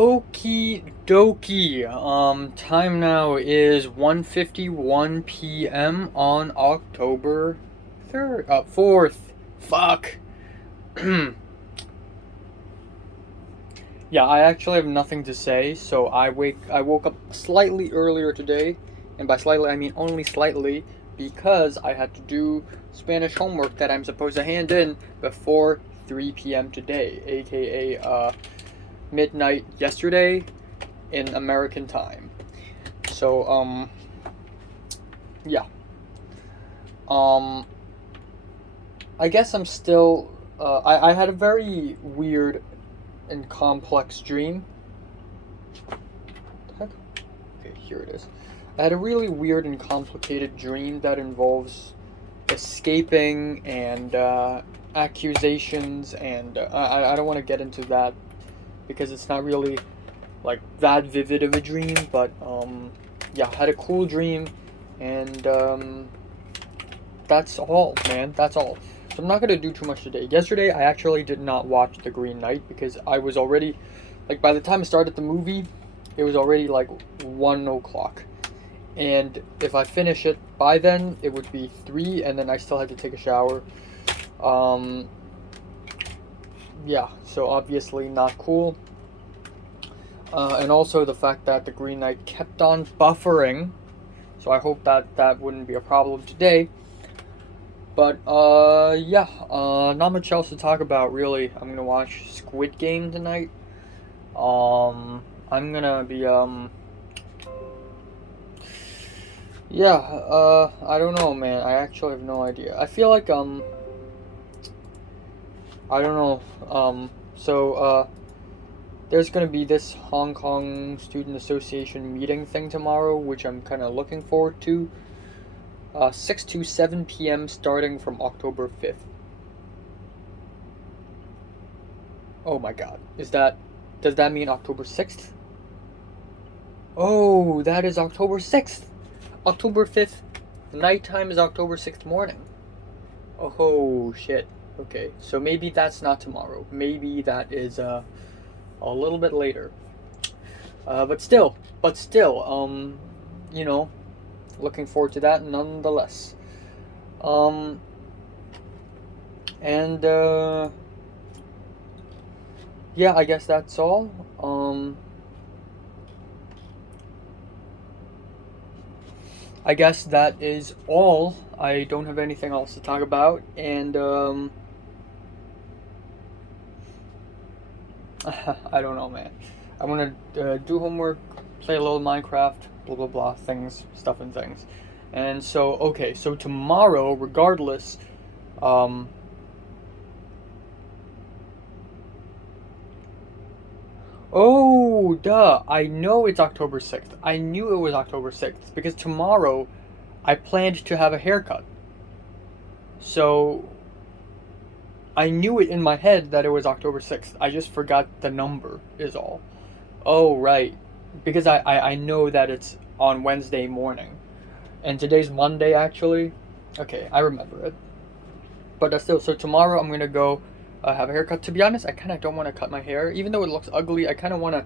Okie dokie. Time now is 1:51 p.m. on October 3rd, 4th. Fuck. Yeah, I actually have nothing to say, so I woke up slightly earlier today, and by slightly I mean only slightly, because I had to do Spanish homework that I'm supposed to hand in before 3 p.m. today, aka midnight yesterday in American time. So yeah. Um I guess I'm still I had a very weird and complex dream. What the heck? Okay, here it is. I had a really weird and complicated dream that involves escaping and accusations, and I don't want to get into that because it's not really like that vivid of a dream, but yeah, I had a cool dream, and that's all, man. That's all. So I'm not gonna do too much today. Yesterday, I actually did not watch The Green Knight because I was already, like, by the time I started the movie, it was already like 1 o'clock. And if I finish it by then, it would be 3, and then I still had to take a shower. Um, yeah, so obviously not cool. And also the fact that the Green Knight kept on buffering, so I hope that that wouldn't be a problem today. But yeah, not much else to talk about really. I'm gonna watch Squid Game tonight. I'm gonna be yeah, I don't know, man. I actually have no idea. I feel like I don't know. There's gonna be this Hong Kong Student Association meeting thing tomorrow, which I'm kind of looking forward to. 6 to 7 p.m. starting from October 5th. Oh my god. Does that mean October 6th? Oh, that is October 6th. October 5th, nighttime is October 6th morning. Oh, shit. Okay, so maybe that's not tomorrow. Maybe that is, a little bit later. But still, you know, looking forward to that nonetheless. Um, and, yeah, I guess that's all. I guess that is all. I don't have anything else to talk about, and, I don't know, man. I want to do homework, play a little Minecraft, blah blah blah, things, stuff and things. And so, okay, so tomorrow, regardless, um, oh, duh, I know it's October 6th. I knew it was October 6th because tomorrow I planned to have a haircut. So I knew it in my head that it was October 6th. I just forgot the number, is all. Oh, right. Because I know that it's on Wednesday morning. And today's Monday, actually. Okay, I remember it. But still, so tomorrow I'm gonna go have a haircut. To be honest, I kind of don't want to cut my hair. Even though it looks ugly, I kind of want to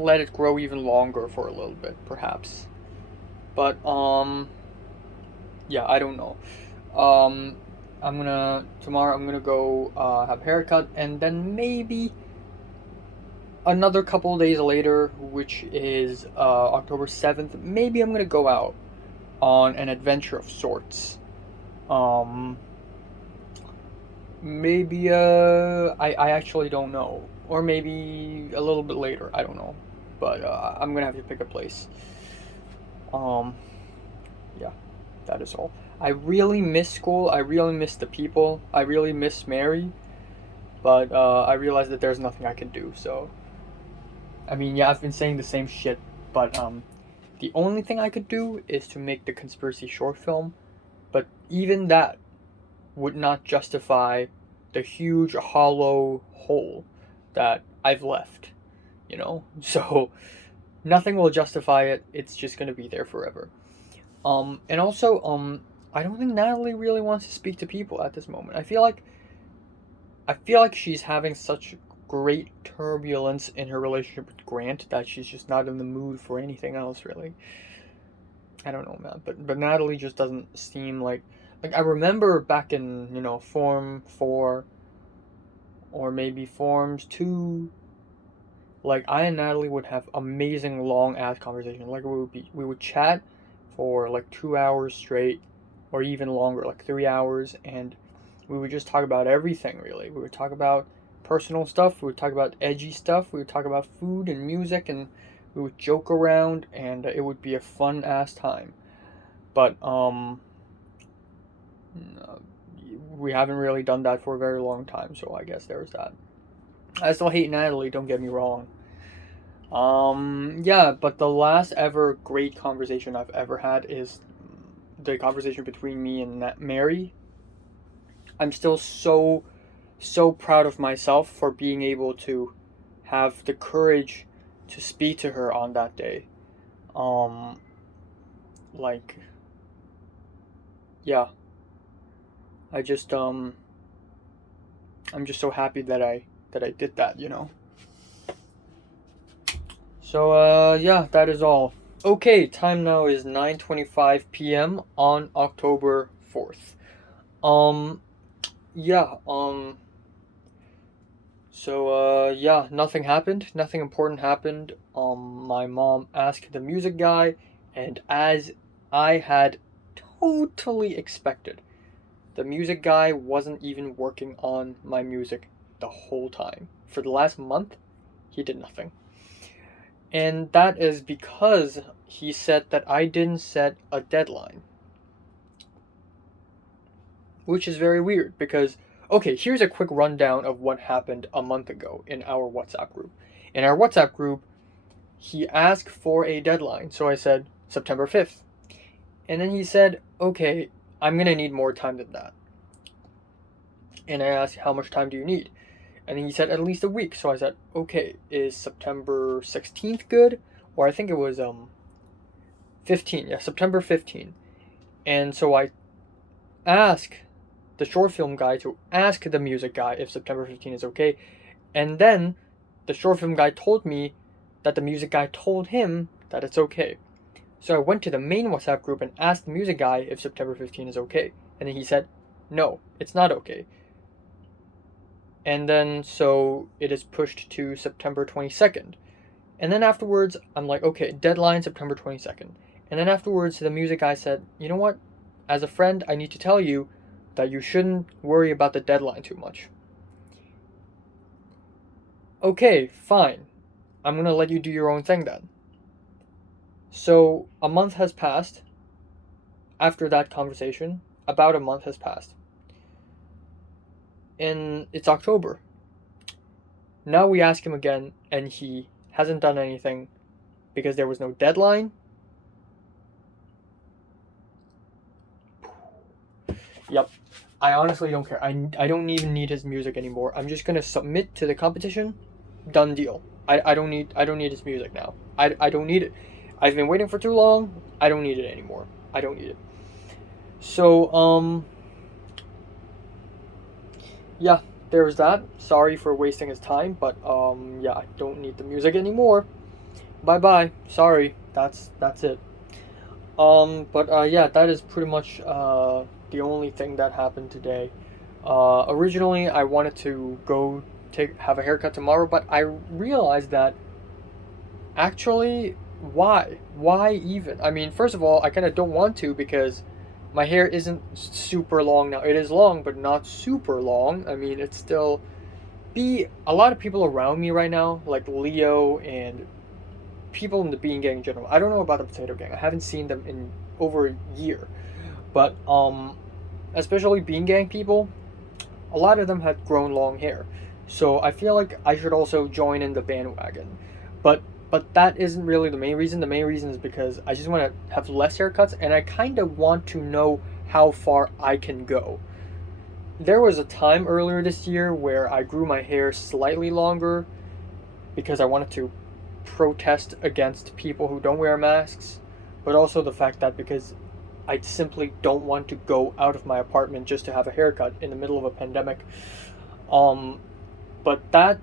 let it grow even longer for a little bit, perhaps. But, yeah, I don't know. Um, tomorrow I'm gonna go have a haircut, and then maybe another couple of days later, which is October 7th, maybe I'm gonna go out on an adventure of sorts. Um, maybe I actually don't know, or maybe a little bit later. I don't know, but I'm gonna have to pick a place. Um, yeah, that is all. I really miss school. I really miss the people. I really miss Mary, but I realize that there's nothing I can do. So I mean, yeah, I've been saying the same shit, but the only thing I could do is to make the conspiracy short film, but even that would not justify the huge hollow hole that I've left, you know? So nothing will justify it. It's just going to be there forever. And also I don't think Natalie really wants to speak to people at this moment. I feel like she's having such great turbulence in her relationship with Grant that she's just not in the mood for anything else, really. I don't know, man. But Natalie just doesn't seem like I remember back in, Form 4 or maybe Forms 2, like I and Natalie would have amazing long ass conversations. Like we would chat for like 2 hours straight, or even longer, like 3 hours, and we would just talk about everything. Really, we would talk about personal stuff. We would talk about edgy stuff. We would talk about food and music, and we would joke around, and it would be a fun ass time. But we haven't really done that for a very long time, so I guess there's that. I still hate Natalie, don't get me wrong. Yeah, but the last ever great conversation I've ever had is the conversation between me and Mary. I'm still so proud of myself for being able to have the courage to speak to her on that day. Um, like, yeah, I just I'm just so happy that I did that. So yeah, that is all. Okay, time now is 9:25 p.m. on October 4th. Um yeah, yeah, nothing happened. Nothing important happened. My mom asked the music guy, and as I had totally expected, the music guy wasn't even working on my music the whole time. For the last month, he did nothing. And that is because he said that I didn't set a deadline. Which is very weird because, okay, here's a quick rundown of what happened a month ago in our WhatsApp group. In our WhatsApp group, he asked for a deadline. So I said September 5th. And then he said, okay, I'm going to need more time than that. And I asked, how much time do you need? And he said, at least a week. So I said, okay, is September 16th good? Or I think it was 15. Yeah, September 15th. And so I asked the short film guy to ask the music guy if September 15th is okay. And then the short film guy told me that the music guy told him that it's okay. So I went to the main WhatsApp group and asked the music guy if September 15th is okay. And then he said, no, it's not okay. And then so it is pushed to September 22nd. And then afterwards, I'm like, okay, deadline September 22nd. And then afterwards, the music guy said, you know what? As a friend, I need to tell you that you shouldn't worry about the deadline too much. Okay, fine. I'm gonna let you do your own thing then. So a month has passed. After that conversation, about a month has passed. And it's October. Now we ask him again, and he hasn't done anything because there was no deadline. Yep. I honestly don't care. I don't even need his music anymore. I'm just gonna submit to the competition. Done deal. I don't need his music now. I don't need it. I've been waiting for too long. I don't need it anymore. I don't need it. So yeah, there's that. Sorry for wasting his time, but yeah, I don't need the music anymore. Bye bye. Sorry. That's it. But yeah, that is pretty much the only thing that happened today. Originally, I wanted to go have a haircut tomorrow, but I realized that actually, why? Why even? I mean, first of all, I kind of don't want to because my hair isn't super long now. It is long, but not super long. I mean, it's still a lot of people around me right now, like Leo and people in the Bean Gang in general. I don't know about the Potato Gang. I haven't seen them in over a year. But especially Bean Gang people, a lot of them had grown long hair. So I feel like I should also join in the bandwagon. But that isn't really the main reason. The main reason is because I just want to have less haircuts and I kind of want to know how far I can go. There was a time earlier this year where I grew my hair slightly longer because I wanted to protest against people who don't wear masks, but also the fact that because I simply don't want to go out of my apartment just to have a haircut in the middle of a pandemic. But that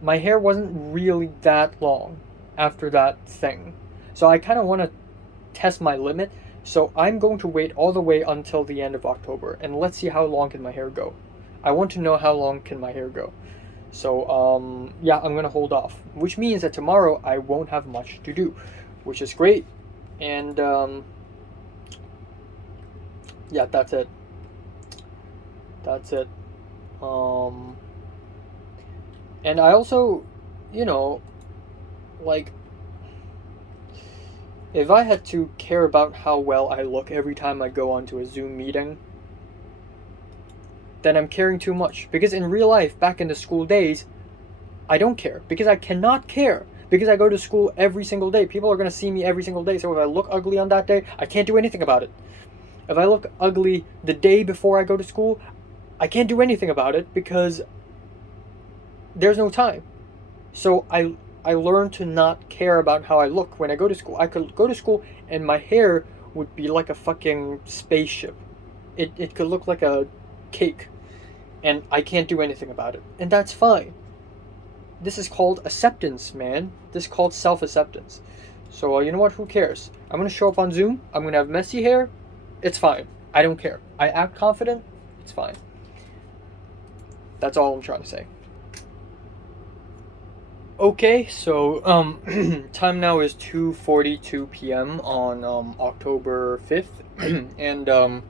my hair wasn't really that long after that thing. So I kind of want to test my limit. So I'm going to wait all the way until the end of October, and let's see how long can my hair go. I want to know how long can my hair go. So yeah, I'm gonna hold off, which means that tomorrow I won't have much to do, which is great. And yeah, that's it. That's it. Um, and I also, you know, like, if I had to care about how well I look every time I go onto a Zoom meeting, then I'm caring too much. Because in real life, back in the school days, I don't care. Because I cannot care. Because I go to school every single day. People are going to see me every single day. So if I look ugly on that day, I can't do anything about it. If I look ugly the day before I go to school, I can't do anything about it because there's no time. So I learned to not care about how I look when I go to school. I could go to school and my hair would be like a fucking spaceship. It could look like a cake. And I can't do anything about it. And that's fine. This is called acceptance, man. This is called self-acceptance. So you know what? Who cares? I'm going to show up on Zoom. I'm going to have messy hair. It's fine. I don't care. I act confident. It's fine. That's all I'm trying to say. Okay, so time now is 2:42 p.m. on October 5th. And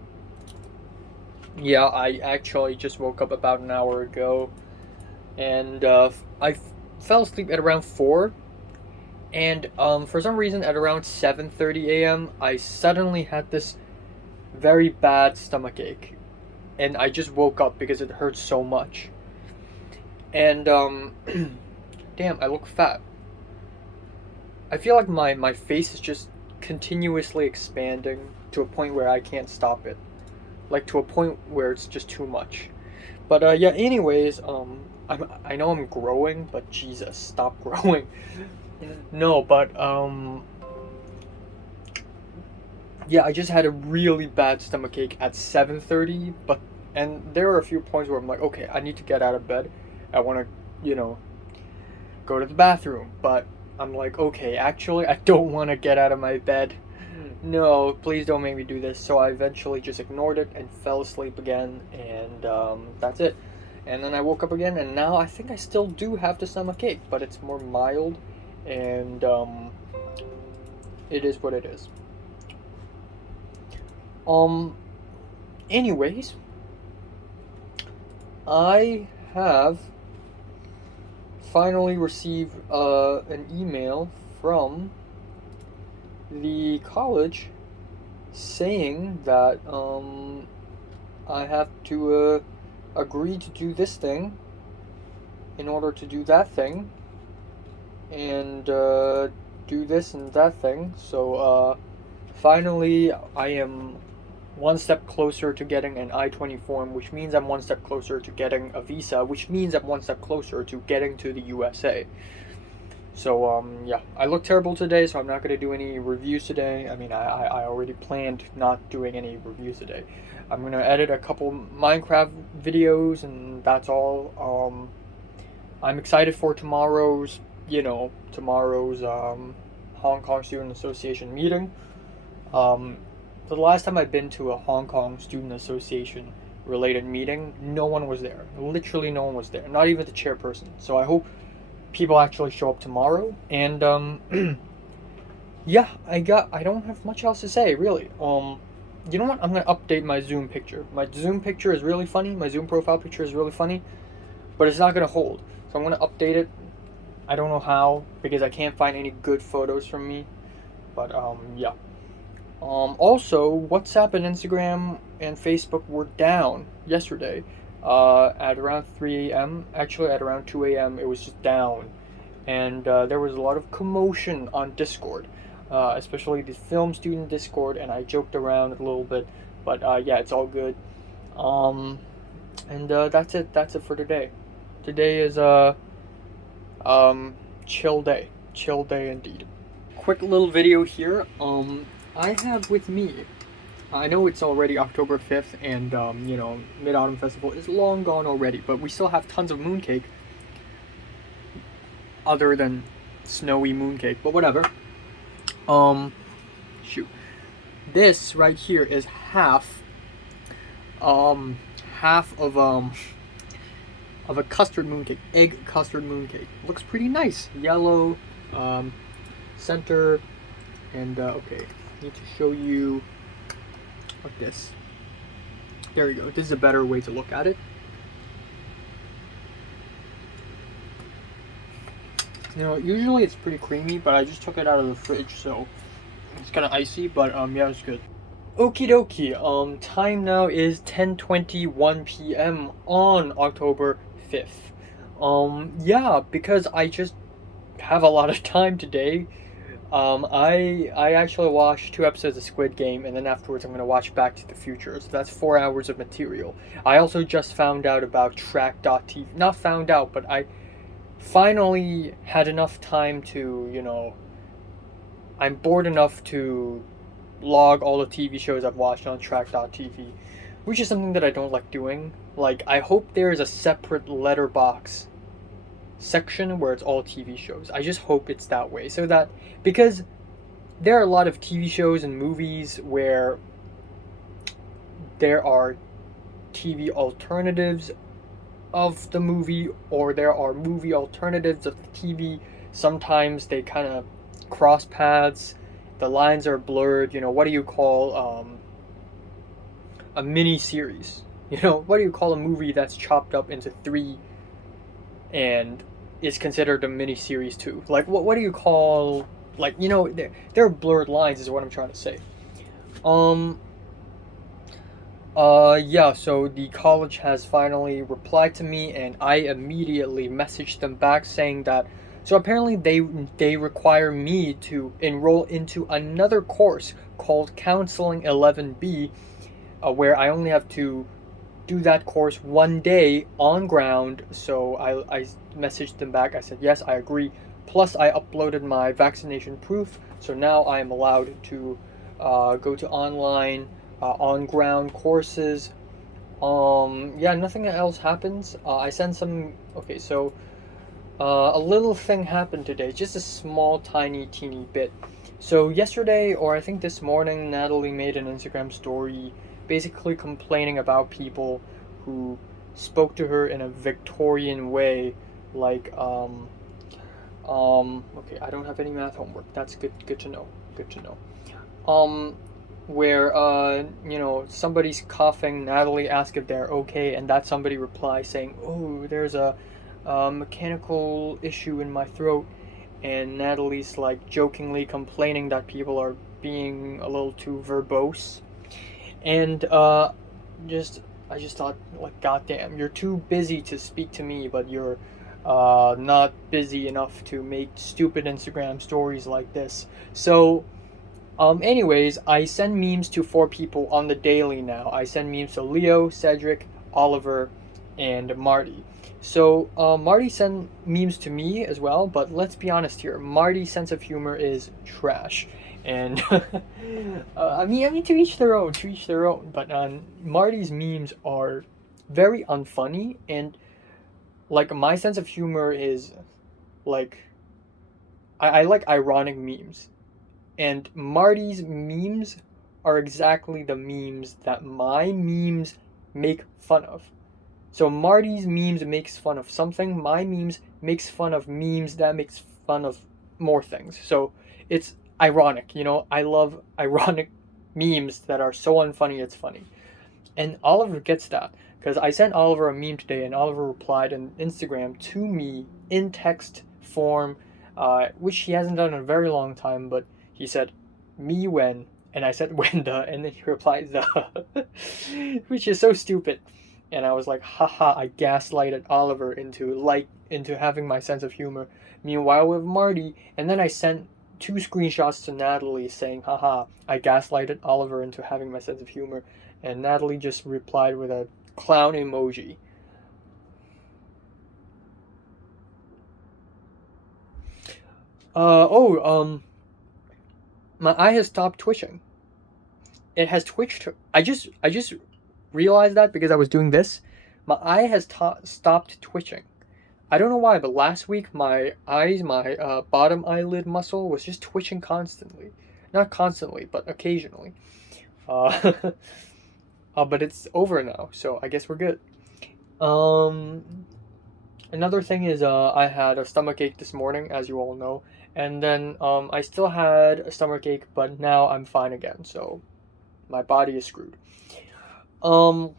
yeah, I actually just woke up about an hour ago, and I fell asleep at around 4, and for some reason at around 7:30 a.m. I suddenly had this very bad stomach ache, and I just woke up because it hurt so much. And damn, I look fat. I feel like my face is just continuously expanding to a point where I can't stop it. Like to a point where it's just too much. But yeah, anyways, I know I'm growing, but Jesus, stop growing. No, but yeah, I just had a really bad stomachache at 7:30, and there are a few points where I'm like, okay, I need to get out of bed. I want to, go to the bathroom, but I'm like, okay, actually, I don't want to get out of my bed. No, please don't make me do this. So I eventually just ignored it and fell asleep again, and that's it. And then I woke up again, and now I think I still do have the stomachache, but it's more mild, and it is what it is. Anyways, I have finally received an email from the college saying that I have to agree to do this thing in order to do that thing, and do this and that thing. So finally I am one step closer to getting an I-20 form, which means I'm one step closer to getting a visa, which means I'm one step closer to getting to the USA. So yeah, I look terrible today, so I'm not going to do any reviews today. I mean, I already planned not doing any reviews today. I'm going to edit a couple Minecraft videos, and that's all. I'm excited for tomorrow's Hong Kong Student Association meeting. The last time I've been to a Hong Kong Student Association related meeting, no one was there. Literally no one was there, not even the chairperson. So I hope people actually show up tomorrow. And yeah, I don't have much else to say, really. You know what? I'm gonna update my Zoom picture. My Zoom picture is really funny. My Zoom profile picture is really funny, but it's not gonna hold. So I'm gonna update it. I don't know how, because I can't find any good photos from me. But yeah. Also, WhatsApp and Instagram and Facebook were down yesterday at around 3 a.m. Actually, at around 2 a.m. it was just down. And there was a lot of commotion on Discord, especially the film student Discord, and I joked around a little bit. But yeah, it's all good. And that's it. That's it for today. Today is chill day. Chill day indeed. Quick little video here. I have with me, I know it's already October 5th, and Mid-Autumn Festival is long gone already, but we still have tons of mooncake. other than snowy mooncake, but whatever. Um, shoot. This right here is um, half of a custard mooncake, egg custard mooncake. Looks pretty nice. Yellow, um, center, and okay, I need to show you like this. There we go. This is a better way to look at it. You know, usually it's pretty creamy, but I just took it out of the fridge, so it's kind of icy, but yeah, it's good. Okie dokie. Time now is 10:21 p.m. on October 5th. Yeah, because I just have a lot of time today. I actually watched 2 episodes of Squid Game, and then afterwards I'm gonna watch Back to the Future. So that's 4 hours of material. I also just found out about Track.tv. Not found out, but I finally had enough time to, I'm bored enough to log all the TV shows I've watched on Track.tv, which is something that I don't like doing. Like, I hope there is a separate letterbox section where it's all TV shows. I just hope it's that way, so that, because there are a lot of TV shows and movies where there are TV alternatives of the movie, or there are movie alternatives of the TV. Sometimes they kind of cross paths, the lines are blurred. What do you call a mini series? What do you call a movie that's chopped up into three and is considered a mini series too? Like, what do you call, like, there are blurred lines is what I'm trying to say. Yeah, so the college has finally replied to me, and I immediately messaged them back saying that, so apparently they require me to enroll into another course called Counseling 11B, where I only have to do that course one day on ground. So I messaged them back. I said, yes, I agree. Plus, I uploaded my vaccination proof, so now I am allowed to go to online on-ground courses. Yeah, nothing else happens. I sent some. Okay, so a little thing happened today, just a small, tiny, teeny bit. So yesterday, or I think this morning, Natalie made an Instagram story, basically complaining about people who spoke to her in a Victorian way, like okay, I don't have any math homework. That's good to know. Good to know. Where somebody's coughing, Natalie asks if they're okay, and that somebody replies saying, oh, there's a mechanical issue in my throat, and Natalie's like jokingly complaining that people are being a little too verbose, and I just thought, like, goddamn, you're too busy to speak to me, but you're not busy enough to make stupid Instagram stories like this. So anyways, I send memes to 4 people on the daily now. I send memes to Leo, Cedric, Oliver, and Marty. So Marty sent memes to me as well, but let's be honest here. Marty's sense of humor is trash, and I mean, to each their own, to each their own. But Marty's memes are very unfunny, and like my sense of humor is like I like ironic memes. And Marty's memes are exactly the memes that my memes make fun of. So Marty's memes makes fun of something, my memes makes fun of memes that makes fun of more things. So it's ironic, I love ironic memes that are so unfunny it's funny. And Oliver gets that, because I sent Oliver a meme today, and Oliver replied on Instagram to me in text form, which he hasn't done in a very long time, but he said, me when, and I said when the, and then he replies the, which is so stupid. And I was like, haha, I gaslighted Oliver into having my sense of humor. Meanwhile with Marty, and then I sent 2 screenshots to Natalie saying, haha, I gaslighted Oliver into having my sense of humor. And Natalie just replied with a clown emoji. My eye has stopped twitching. It has twitched. I just realized that because I was doing this. My eye has stopped twitching. I don't know why, but last week my eyes, my bottom eyelid muscle was just twitching constantly. Not constantly, but occasionally. Uh, but it's over now, so I guess we're good. Um, Another thing is, I had a stomach ache this morning, as you all know, and then I still had a stomach ache, but now I'm fine again. So my body is screwed. Um,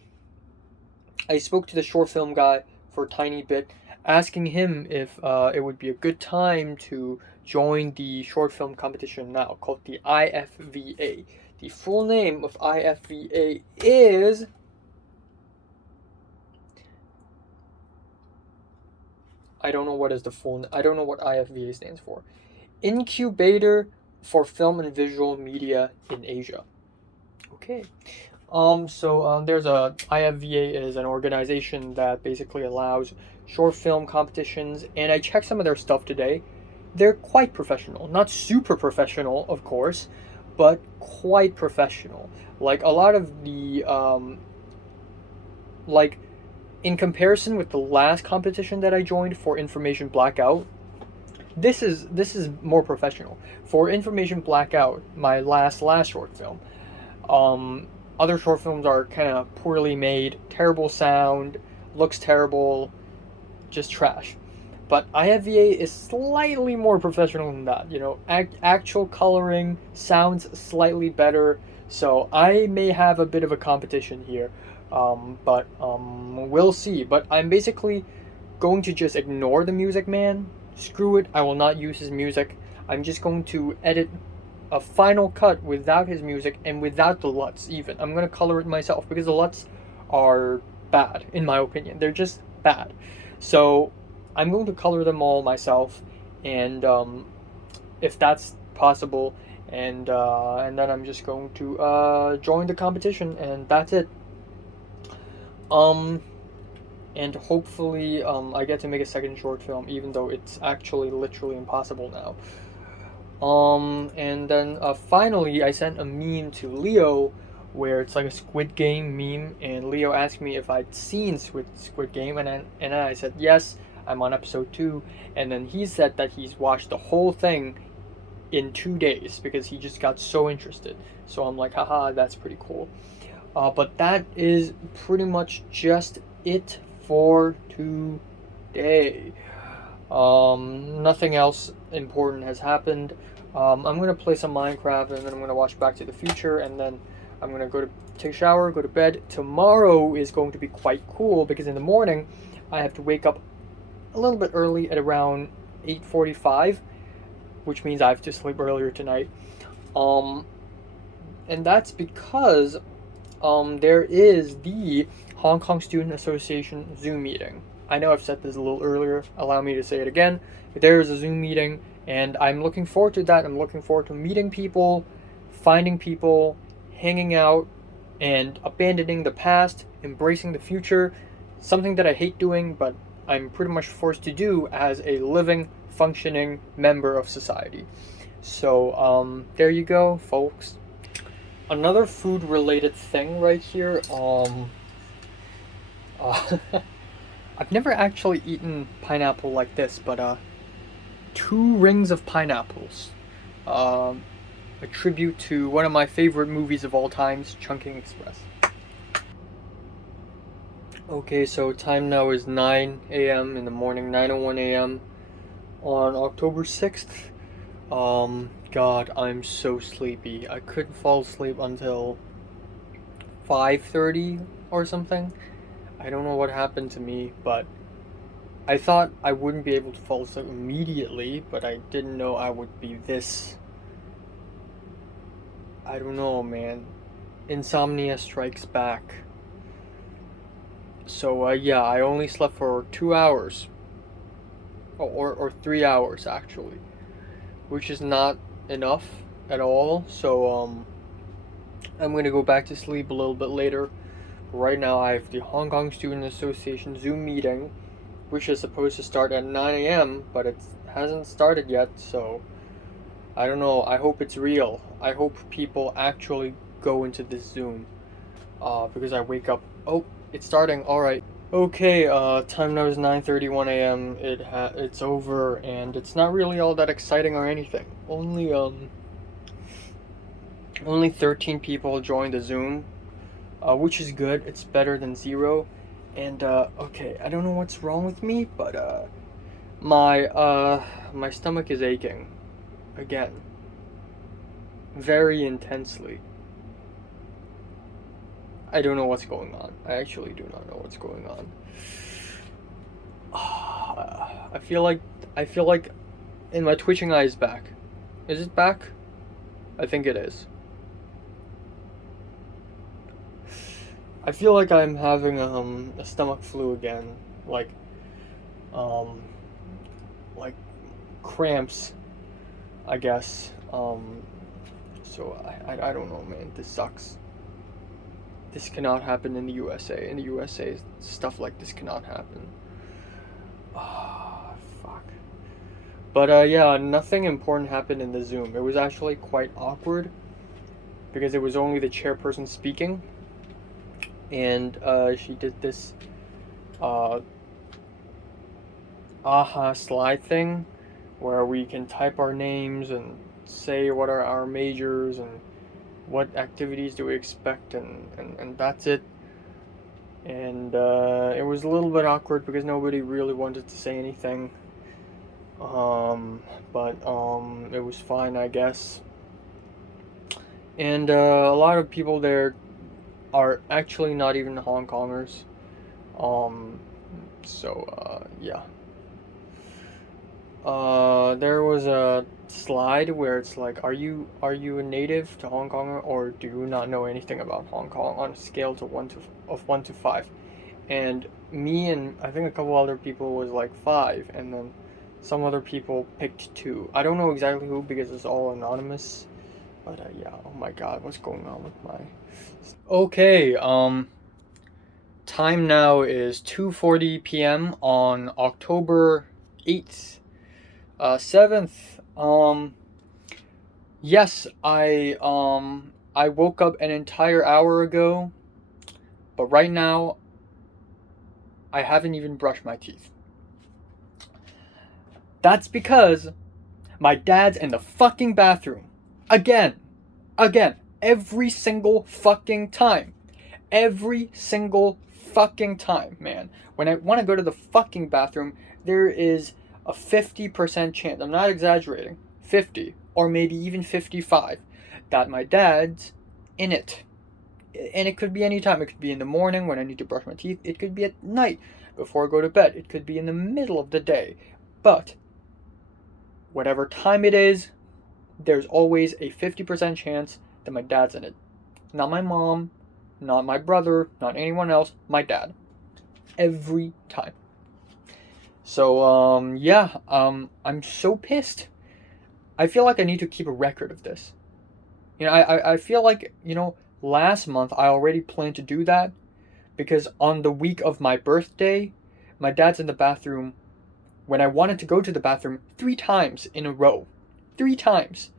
I spoke to the short film guy for a tiny bit, asking him if it would be a good time to join the short film competition now, called the IFVA. The full name of IFVA is... I don't know what is the full... I don't know what IFVA stands for. Incubator for Film and Visual Media in Asia. Okay. There's a IFVA is an organization that basically allows short film competitions, and I checked some of their stuff today. They're quite professional, not super professional, of course, but quite professional. Like a lot of the like in comparison with the last competition that I joined for Information Blackout, this is more professional. For Information Blackout, my last short film, other short films are kind of poorly made, terrible sound, looks terrible, just trash. But IFVA is slightly more professional than that. You know, actual coloring sounds slightly better. So I may have a bit of a competition here, but we'll see. But I'm basically going to just ignore the Music Man. Screw it. I will not use his music. I'm just going to edit a final cut without his music and without the LUTs even. I'm going to color it myself because the LUTs are bad, in my opinion. They're just bad. So I'm going to color them all myself, and if that's possible, and then I'm just going to join the competition, and that's it. And hopefully I get to make a second short film, even though it's actually literally impossible now. And then finally, I sent a meme to Leo where it's like a Squid Game meme, and Leo asked me if I'd seen Squid Game, and then I said yes, I'm on episode 2, and then he said that he's watched the whole thing in 2 days because he just got so interested. So I'm like, haha, that's pretty cool. But that is pretty much just it for today. Nothing else important has happened. I'm gonna play some Minecraft, and then I'm gonna watch Back to the Future, and then I'm gonna go to take a shower, go to bed. Tomorrow is going to be quite cool because in the morning I have to wake up a little bit early at around 8:45, which means I have to sleep earlier tonight. And that's because there is the Hong Kong Student Association Zoom meeting. I know I've said this a little earlier, allow me to say it again. There is a Zoom meeting, and I'm looking forward to that. I'm looking forward to meeting people, finding people, hanging out, and abandoning the past, embracing the future. Something that I hate doing, but I'm pretty much forced to do as a living, functioning member of society. So, there you go, folks. Another food-related thing right here, I've never actually eaten pineapple like this, but 2 rings of pineapples. A tribute to one of my favorite movies of all times, Chungking Express. Okay, so time now is 9 a.m. in the morning, 9:01 a.m. on October 6th. God, I'm so sleepy. I couldn't fall asleep until 5:30 or something. I don't know what happened to me, but I thought I wouldn't be able to fall asleep immediately, but I didn't know I would be this... I don't know, man. Insomnia strikes back. So, yeah, I only slept for 2 hours. Or 3 hours, actually. Which is not enough at all, so, I'm gonna go back to sleep a little bit later. Right now I have the Hong Kong Student Association Zoom meeting, which is supposed to start at 9 a.m., but it hasn't started yet, so I don't know. I hope it's real. I hope people actually go into this Zoom, because I wake up, oh, it's starting, alright. Okay, time now is 9:31 a.m. It's over, and it's not really all that exciting or anything. Only 13 people joined the Zoom, which is good. It's better than zero. And okay, I don't know what's wrong with me, but my stomach is aching again, very intensely. I don't know what's going on. I actually do not know what's going on. I feel like and my twitching eye is back. Is it back? I think it is. I feel like I'm having a stomach flu again, like um like cramps, I guess. So I don't know, man. This sucks. This cannot happen in the USA. In the USA, stuff like this cannot happen. Ah, fuck. But yeah, nothing important happened in the Zoom. It was actually quite awkward because it was only the chairperson speaking, and she did this uh, aha slide thing where we can type our names and say what are our majors and what activities do we expect, and that's it. And it was a little bit awkward because nobody really wanted to say anything. But it was fine, I guess. And a lot of people there are actually not even Hong Kongers. Um, yeah. There was a slide where it's like, are you a native to Hong Kong, or do you not know anything about Hong Kong on a scale to 1 to 5? And me and I think a couple other people was like 5, and then some other people picked 2. I don't know exactly who because it's all anonymous. But yeah, oh my God, what's going on with my? Okay, time now is 2:40 p.m. on October 8th. 7th. Yes, I woke up an entire hour ago, but right now I haven't even brushed my teeth. That's because my dad's in the fucking bathroom. Again. Every single fucking time. Every single fucking time, man. When I want to go to the fucking bathroom, there is a 50% chance, I'm not exaggerating, 50 or maybe even 55, that my dad's in it. And it could be any time. It could be in the morning when I need to brush my teeth. It could be at night before I go to bed. It could be in the middle of the day. But whatever time it is, there's always a 50% chance that my dad's in it. Not my mom, not my brother, not anyone else, my dad. Every time. So, yeah, I'm so pissed. I feel like I need to keep a record of this. I feel like, last month I already planned to do that because on the week of my birthday, my dad's in the bathroom when I wanted to go to the bathroom 3 times in a row. 3 times.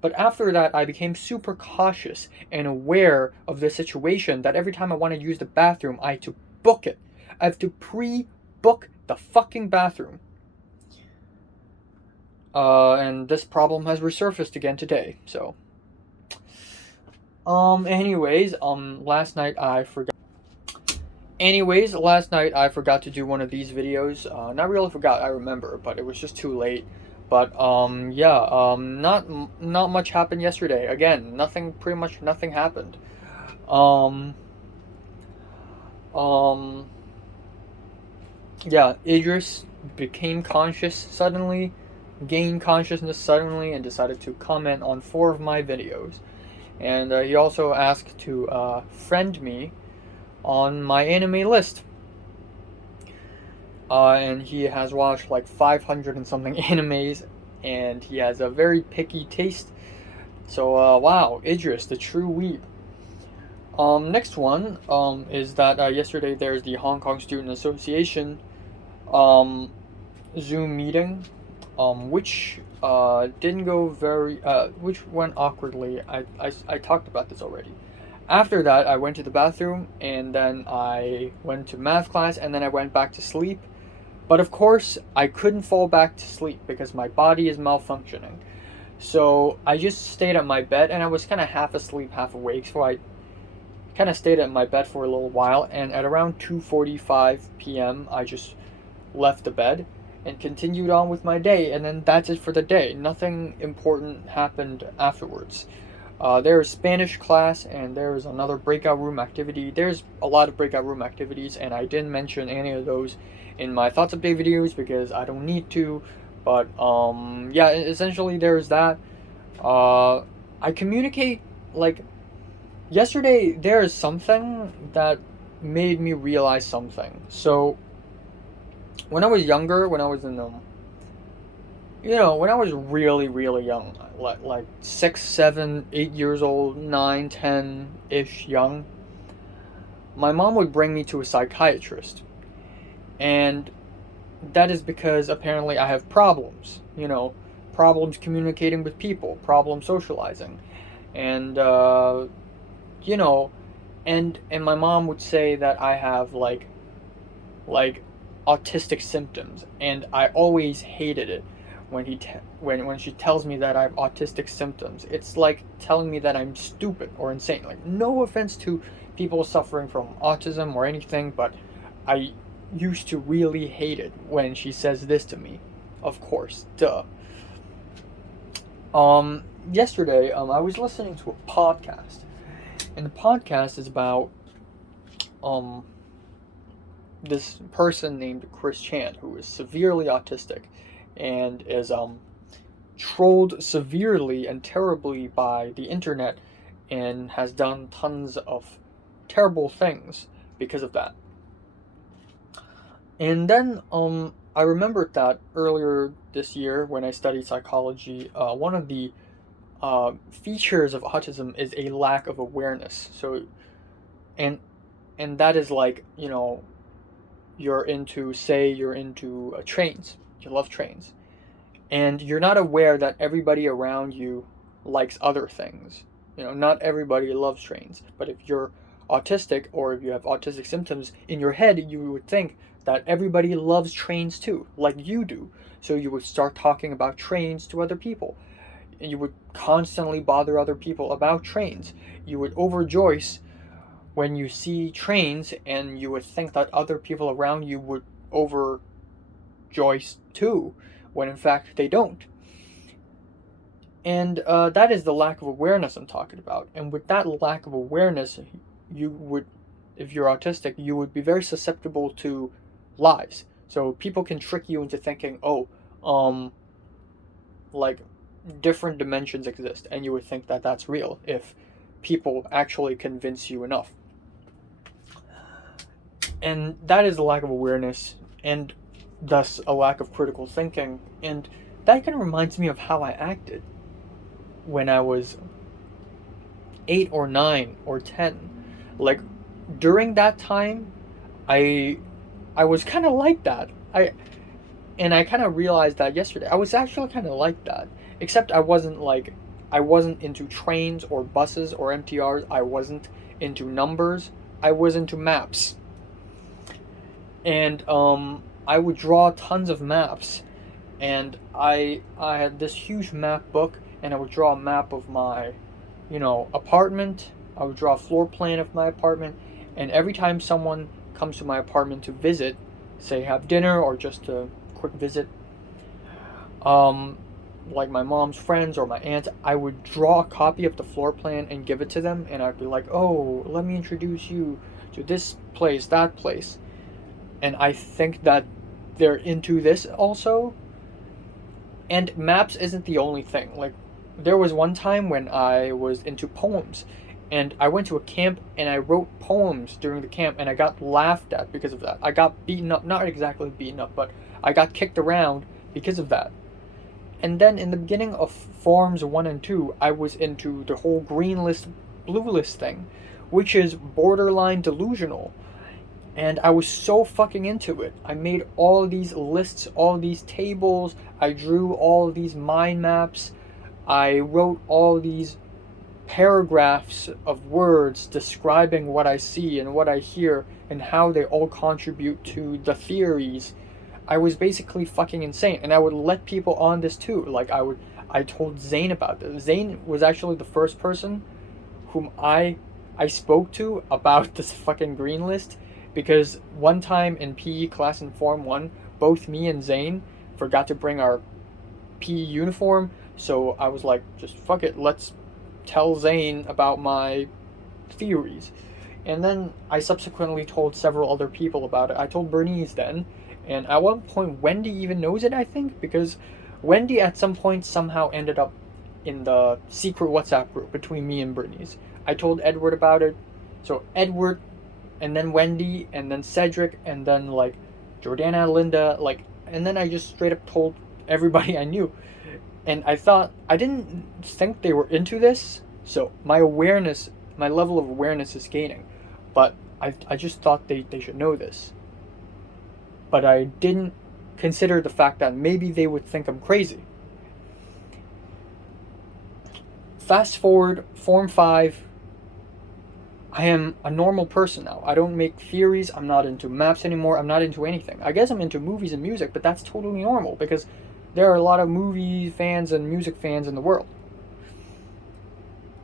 But after that, I became super cautious and aware of the situation that every time I want to use the bathroom, I have to book it. I have to pre-book the fucking bathroom. And this problem has resurfaced again today, so. Last night I forgot to do one of these videos. Not really forgot, I remember, but it was just too late. But not much happened yesterday. Again, pretty much nothing happened. Yeah, Idris became conscious suddenly, gained consciousness suddenly, and decided to comment on 4 of my videos. And he also asked to friend me on my anime list. And he has watched like 500 and something animes, and he has a very picky taste. So, wow, Idris, the true weeb. Next one is that yesterday there's the Hong Kong Student Association Zoom meeting, which didn't go which went awkwardly. I talked about this already. After that, I went to the bathroom, and then I went to math class, and then I went back to sleep. But of course, I couldn't fall back to sleep because my body is malfunctioning. So I just stayed at my bed, and I was kind of half asleep, half awake. So I kind of stayed at my bed for a little while, and at around 2:45 p.m., I just left the bed and continued on with my day, and then that's it for the day. Nothing important happened afterwards. There's Spanish class, and there's another breakout room activity. There's a lot of breakout room activities, and I didn't mention any of those in my thoughts update videos because I don't need to. But yeah, essentially there's that. I communicate like yesterday. There is something that made me realize something. So when I was younger, when I was in when I was really really young, like 6, 7, 8 years old, 9, 10 ish young, my mom would bring me to a psychiatrist, and that is because apparently I have problems. Problems communicating with people, problems socializing, and you know, and my mom would say that I have like autistic symptoms, and I always hated it when when she tells me that I have autistic symptoms. It's like telling me that I'm stupid or insane. Like, no offense to people suffering from autism or anything, but I used to really hate it when she says this to me. Of course, duh. Yesterday, I was listening to a podcast, and the podcast is about this person named Chris Chan, who is severely autistic and is trolled severely and terribly by the internet, and has done tons of terrible things because of that. And then I remembered that earlier this year when I studied psychology, one of the features of autism is a lack of awareness. So, and that is like, you're into trains. You love trains, and you're not aware that everybody around you likes other things. Not everybody loves trains, but if you're autistic, or if you have autistic symptoms, in your head you would think that everybody loves trains too, like you do. So you would start talking about trains to other people, and you would constantly bother other people about trains. You would overjoice when you see trains, and you would think that other people around you would overjoice too, when in fact they don't. And that is the lack of awareness I'm talking about. And with that lack of awareness, you would, if you're autistic, you would be very susceptible to lies. So people can trick you into thinking, like different dimensions exist, and you would think that that's real if people actually convince you enough. And that is a lack of awareness, and thus a lack of critical thinking. And that kind of reminds me of how I acted when I was 8 or 9 or 10. Like, during that time, I was kind of like that. I kind of realized that yesterday. I was actually kind of like that, except I wasn't into trains or buses or MTRs. I wasn't into numbers. I was into maps. And I would draw tons of maps, and I had this huge map book, and I would draw a map of my, apartment. I would draw a floor plan of my apartment, and every time someone comes to my apartment to visit, say have dinner or just a quick visit, like my mom's friends or my aunt, I would draw a copy of the floor plan and give it to them, and I'd be like, oh, let me introduce you to this place, that place. And I think that they're into this also. And maps isn't the only thing. Like, there was one time when I was into poems, and I went to a camp and I wrote poems during the camp, and I got laughed at because of that. I got beaten up, not exactly beaten up, but I got kicked around because of that. And then in the beginning of Forms 1 and 2, I was into the whole green list, blue list thing, which is borderline delusional. And I was so fucking into it. I made all these lists, all these tables. I drew all these mind maps. I wrote all these paragraphs of words describing what I see and what I hear and how they all contribute to the theories. I was basically fucking insane, and I would let people on this too. Like I told Zane about this. Zane was actually the first person whom I spoke to about this fucking green list, because one time in PE class in Form 1, both me and Zane forgot to bring our PE uniform, so I was like, just fuck it, let's tell Zane about my theories. And then I subsequently told several other people about it. I told Bernice then, and at one point Wendy even knows it, I think, because Wendy at some point somehow ended up in the secret WhatsApp group between me and Bernice. I told Edward about it, so Edward, and then Wendy, and then Cedric, and then like Jordana, Linda, like, and then I just straight up told everybody I knew. And I didn't think they were into this, so my level of awareness is gaining. But I just thought they should know this. But I didn't consider the fact that maybe they would think I'm crazy. Fast forward, Form 5, I am a normal person now. I don't make theories, I'm not into maps anymore, I'm not into anything. I guess I'm into movies and music, but that's totally normal, because there are a lot of movie fans and music fans in the world.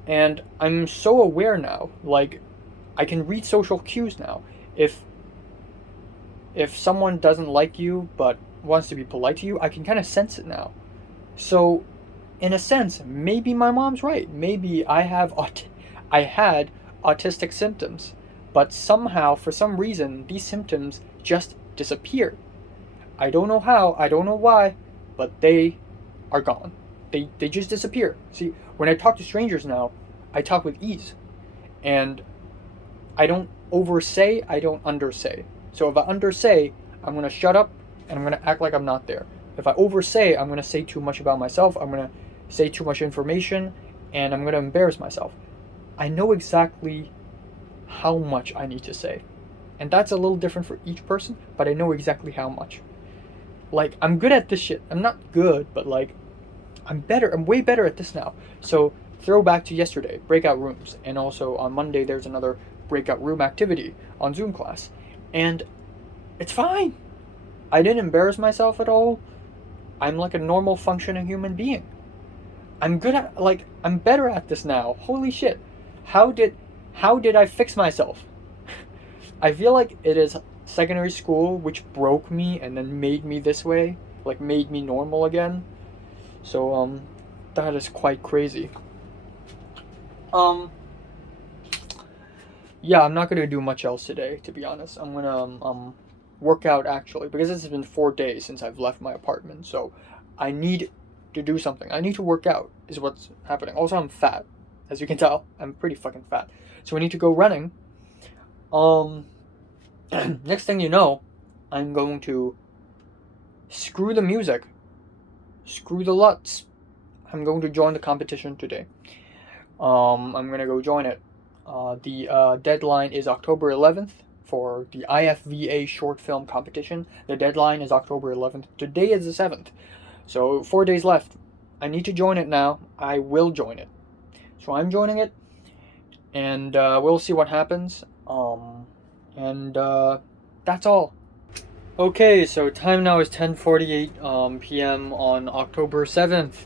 And I'm so aware now, like, I can read social cues now. If someone doesn't like you, but wants to be polite to you, I can kind of sense it now. So, in a sense, maybe my mom's right. Maybe I had autistic symptoms, but somehow, for some reason, these symptoms just disappeared. I don't know how, I don't know why, but they are gone. They just disappear. See, when I talk to strangers now, I talk with ease. And I don't oversay, I don't undersay. So if I undersay, I'm going to shut up and I'm going to act like I'm not there. If I oversay, I'm going to say too much about myself, I'm going to say too much information, and I'm going to embarrass myself. I know exactly how much I need to say. And that's a little different for each person, but I know exactly how much. Like, I'm good at this shit. I'm not good, but like, I'm better. I'm way better at this now. So, throwback to yesterday, breakout rooms. And also on Monday, there's another breakout room activity on Zoom class. And it's fine. I didn't embarrass myself at all. I'm like a normal functioning human being. I'm better at this now. Holy shit. How did I fix myself? I feel like it is secondary school which broke me and then made me this way, like made me normal again. So that is quite crazy. Yeah, I'm not gonna do much else today, to be honest. I'm gonna work out actually, because this has been 4 days since I've left my apartment, so I need to do something. I need to work out is what's happening. Also, I'm fat. As you can tell, I'm pretty fucking fat. So I need to go running. Next thing you know, I'm going to screw the music. Screw the Luts. I'm going to join the competition today. I'm gonna go join it. The deadline is October 11th for the IFVA short film competition. The deadline is October 11th. Today is the 7th. So 4 days left. I need to join it now. I will join it. So I'm joining it, and we'll see what happens. And that's all. Okay, so time now is 10:48 p.m. on October 7th.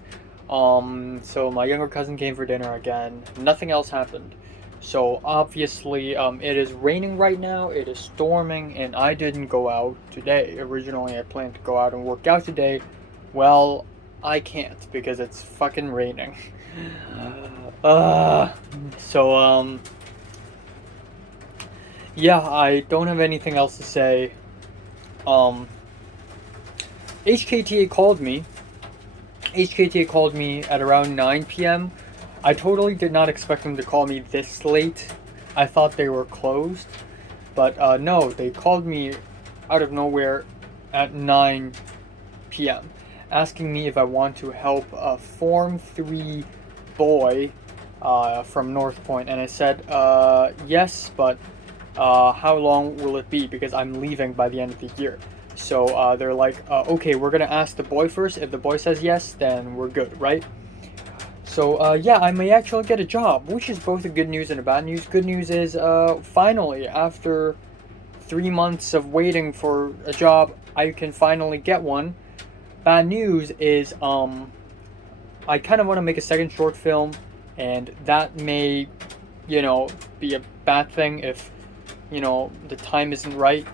So my younger cousin came for dinner again. Nothing else happened. So obviously, it is raining right now. It is storming, and I didn't go out today. Originally, I planned to go out and work out today. Well, I can't because it's fucking raining. Yeah, I don't have anything else to say. HKTA called me. HKTA called me at around 9 p.m. I totally did not expect them to call me this late. I thought they were closed. But no, they called me out of nowhere at 9 p.m. asking me if I want to help a Form 3 boy from North Point. And I said, yes, but how long will it be? Because I'm leaving by the end of the year. So they're like, okay, we're going to ask the boy first. If the boy says yes, then we're good, right? So yeah, I may actually get a job, which is both a good news and a bad news. Good news is finally, after 3 months of waiting for a job, I can finally get one. Bad news is I kind of want to make a second short film, and that may, be a bad thing if, the time isn't right.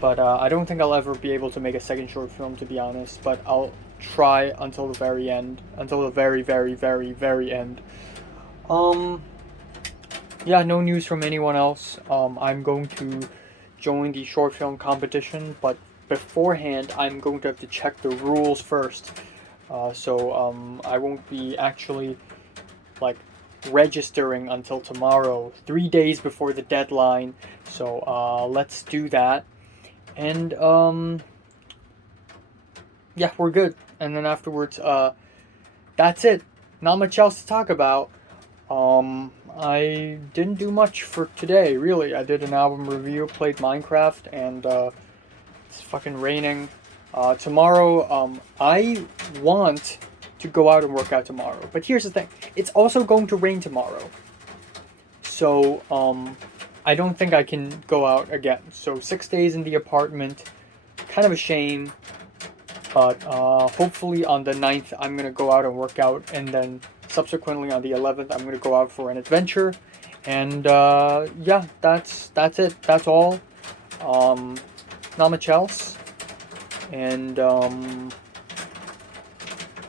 But I don't think I'll ever be able to make a second short film, to be honest. But I'll try until the very end, until the very, very, very, very end. Um, yeah, no news from anyone else. I'm going to join the short film competition, but beforehand, I'm going to have to check the rules first. So I won't be actually like registering until tomorrow, 3 days before the deadline. So let's do that. And yeah, we're good. And then afterwards, that's it. Not much else to talk about. I didn't do much for today, really. I did an album review, played Minecraft, and it's fucking raining. Tomorrow, I want to go out and work out tomorrow. But here's the thing, it's also going to rain tomorrow. So, I don't think I can go out again. So 6 days in the apartment, kind of a shame. But hopefully on the 9th, I'm going to go out and work out. And then subsequently on the 11th, I'm going to go out for an adventure. And yeah, that's it. That's all. Not much else. And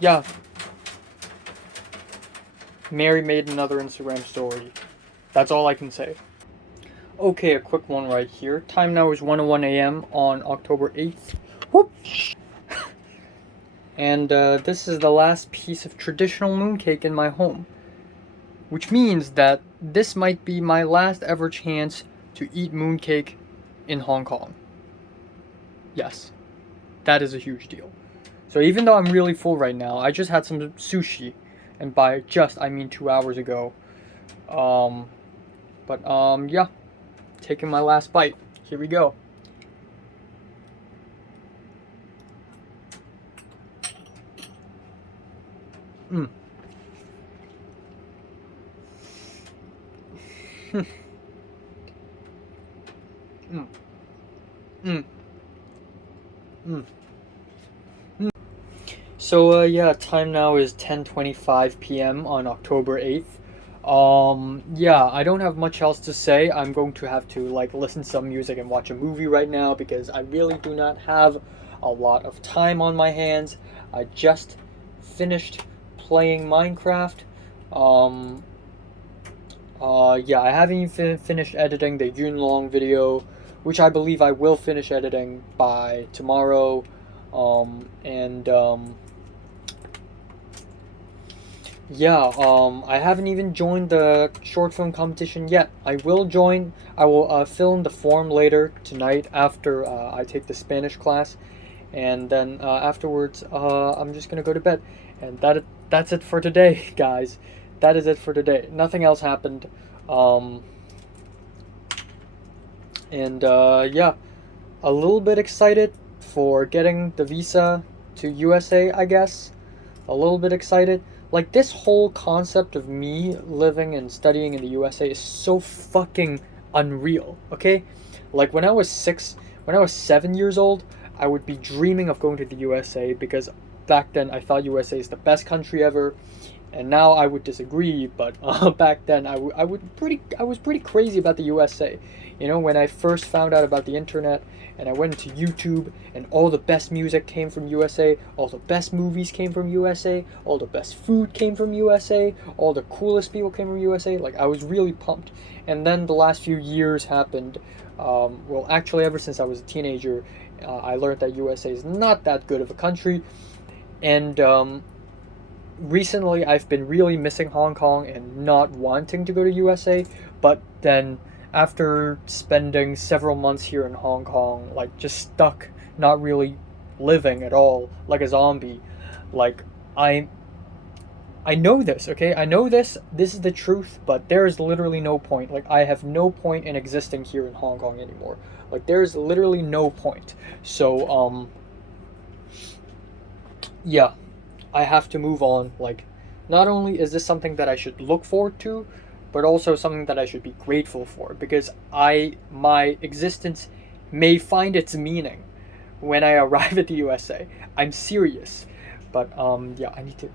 yeah, Mary made another Instagram story. That's all I can say. Okay, a quick one right here. Time now is 1:01 a.m. on October 8th. Whoop! And this is the last piece of traditional mooncake in my home. Which means that this might be my last ever chance to eat mooncake in Hong Kong. Yes, that is a huge deal. So even though I'm really full right now, I just had some sushi. And by just, I mean 2 hours ago. Yeah, taking my last bite. Here we go. Mm. Mm. Mm. Mm. Mm. So yeah, time now is 10:25 p.m. on October 8th. Yeah, I don't have much else to say. I'm going to have to like listen to some music and watch a movie right now because I really do not have a lot of time on my hands. I just finished playing Minecraft. Um, yeah, I haven't even finished editing the Yunlong video, which I believe I will finish editing by tomorrow. And yeah, I haven't even joined the short film competition yet. I will join. I will fill in the form later tonight after I take the Spanish class, and then afterwards I'm just gonna go to bed. And that's it for today, guys. That is it for today. Nothing else happened. Um, and yeah, a little bit excited for getting the visa to USA, I guess. A little bit excited. Like, this whole concept of me living and studying in the USA is so fucking unreal, okay? Like, when I was 7 years old, I would be dreaming of going to the USA because back then I thought USA is the best country ever. And now I would disagree, but back then I was pretty crazy about the USA. You know, when I first found out about the internet and I went to YouTube and all the best music came from USA, all the best movies came from USA, all the best food came from USA, all the coolest people came from USA, like I was really pumped. And then the last few years happened. Well, actually ever since I was a teenager, I learned that USA is not that good of a country. And recently I've been really missing Hong Kong and not wanting to go to USA, but then after spending several months here in Hong Kong, like just stuck, not really living at all, like a zombie, like I know this, okay? I know this is the truth, but there is literally no point. Like, I have no point in existing here in Hong Kong anymore. Like, there is literally no point. So yeah, I have to move on. Like, not only is this something that I should look forward to, but also something that I should be grateful for, because my existence may find its meaning when I arrive at the USA. I'm serious. But yeah, I need to.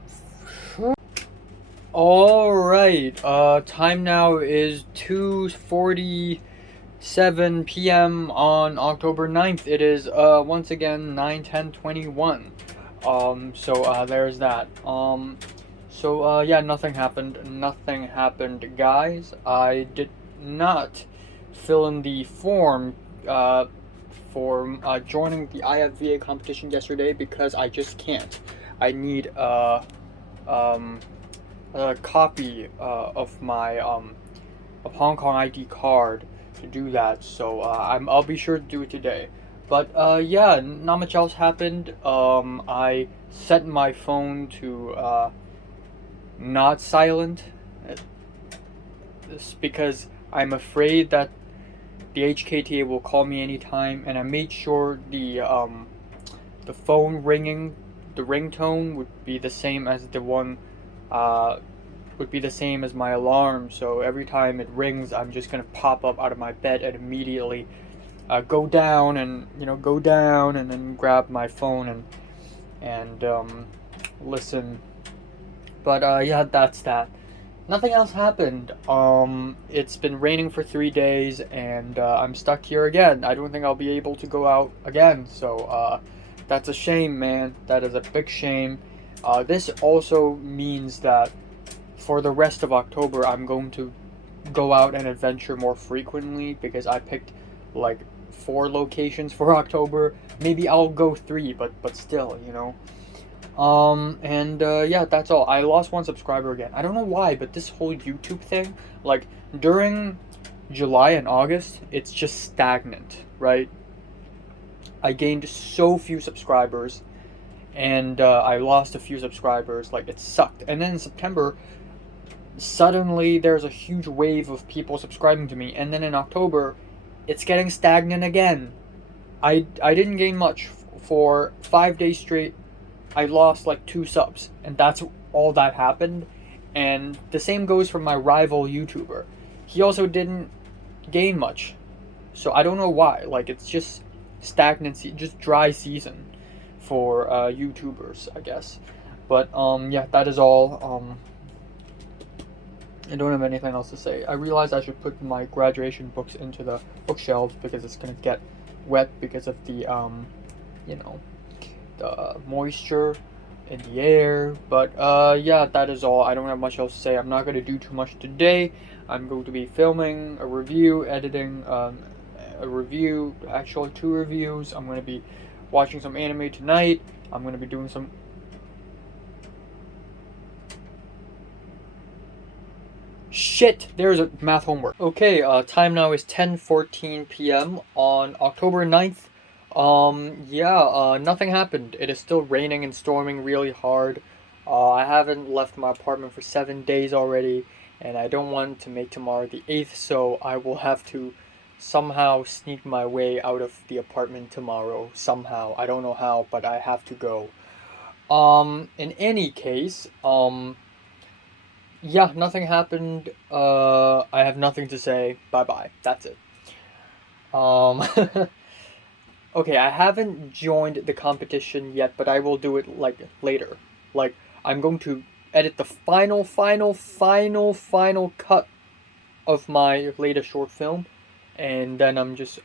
All right. Time now is 2:47 p.m. on October 9th. It is once again 9:10:21. So there's that. Yeah, nothing happened. Nothing happened, guys. I did not fill in the form for joining the IFVA competition yesterday because I just can't. I need um a copy of my of Hong Kong ID card to do that. So I'll be sure to do it today. But yeah, not much else happened. I set my phone to not silent. This because I'm afraid that the HKTA will call me anytime, and I made sure the phone ringing, the ringtone would be the same as the one would be the same as my alarm. So every time it rings, I'm just gonna pop up out of my bed and immediately go down and go down and then grab my phone and listen. But yeah, that's that. Nothing else happened. It's been raining for 3 days, and I'm stuck here again. I don't think I'll be able to go out again. So that's a shame, man. That is a big shame. This also means that for the rest of October, I'm going to go out and adventure more frequently because I picked like 4 locations for October. Maybe I'll go 3, but still, you know. Yeah, that's all. I lost 1 subscriber again. I don't know why, but this whole YouTube thing, like during July and August, it's just stagnant, right? I gained so few subscribers, and I lost a few subscribers. Like it sucked. And then in September, suddenly there's a huge wave of people subscribing to me, and then in October, it's getting stagnant again. I didn't gain much for 5 days straight. I lost like 2 subs, and that's all that happened. And the same goes for my rival YouTuber. He also didn't gain much, so I don't know why. Like it's just stagnancy, just dry season for YouTubers, I guess. But yeah, that is all. I don't have anything else to say. I realized I should put my graduation books into the bookshelves because it's gonna get wet because of the you know, the moisture in the air. But yeah, that is all. I don't have much else to say. I'm not gonna do too much today. I'm going to be filming a review, editing a review, actually 2 reviews. I'm gonna be watching some anime tonight. I'm gonna be doing some. Shit, there's a math homework. Okay, time now is 10:14 p.m. on October 9th. Yeah, nothing happened. It is still raining and storming really hard. I haven't left my apartment for 7 days already, and I don't want to make tomorrow the 8th, so I will have to somehow sneak my way out of the apartment tomorrow. Somehow. I don't know how, but I have to go. In any case, yeah, nothing happened. I have nothing to say. Bye bye. That's it. Um, okay, I haven't joined the competition yet, but I will do it like later. Like I'm going to edit the final cut of my latest short film, and then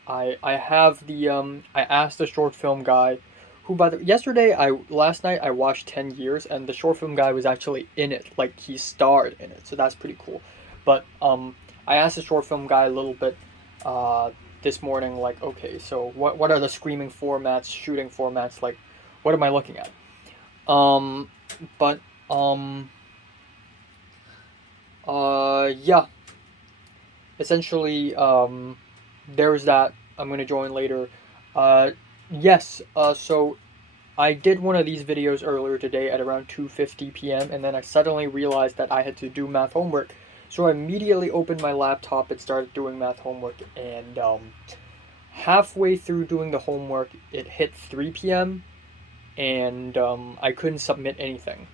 I have the I asked the short film guy who by the last night I watched 10 years, and the short film guy was actually in it, like he starred in it, so that's pretty cool. But I asked the short film guy a little bit uh this morning, like, okay, so what are the screaming formats, shooting formats, like what am I looking at? um but yeah, essentially, there's that. I'm gonna join later. Uh, yes. So I did one of these videos earlier today at around 2:50 p.m. and then I suddenly realized that I had to do math homework. So I immediately opened my laptop and started doing math homework. And halfway through doing the homework, it hit 3 p.m. and I couldn't submit anything.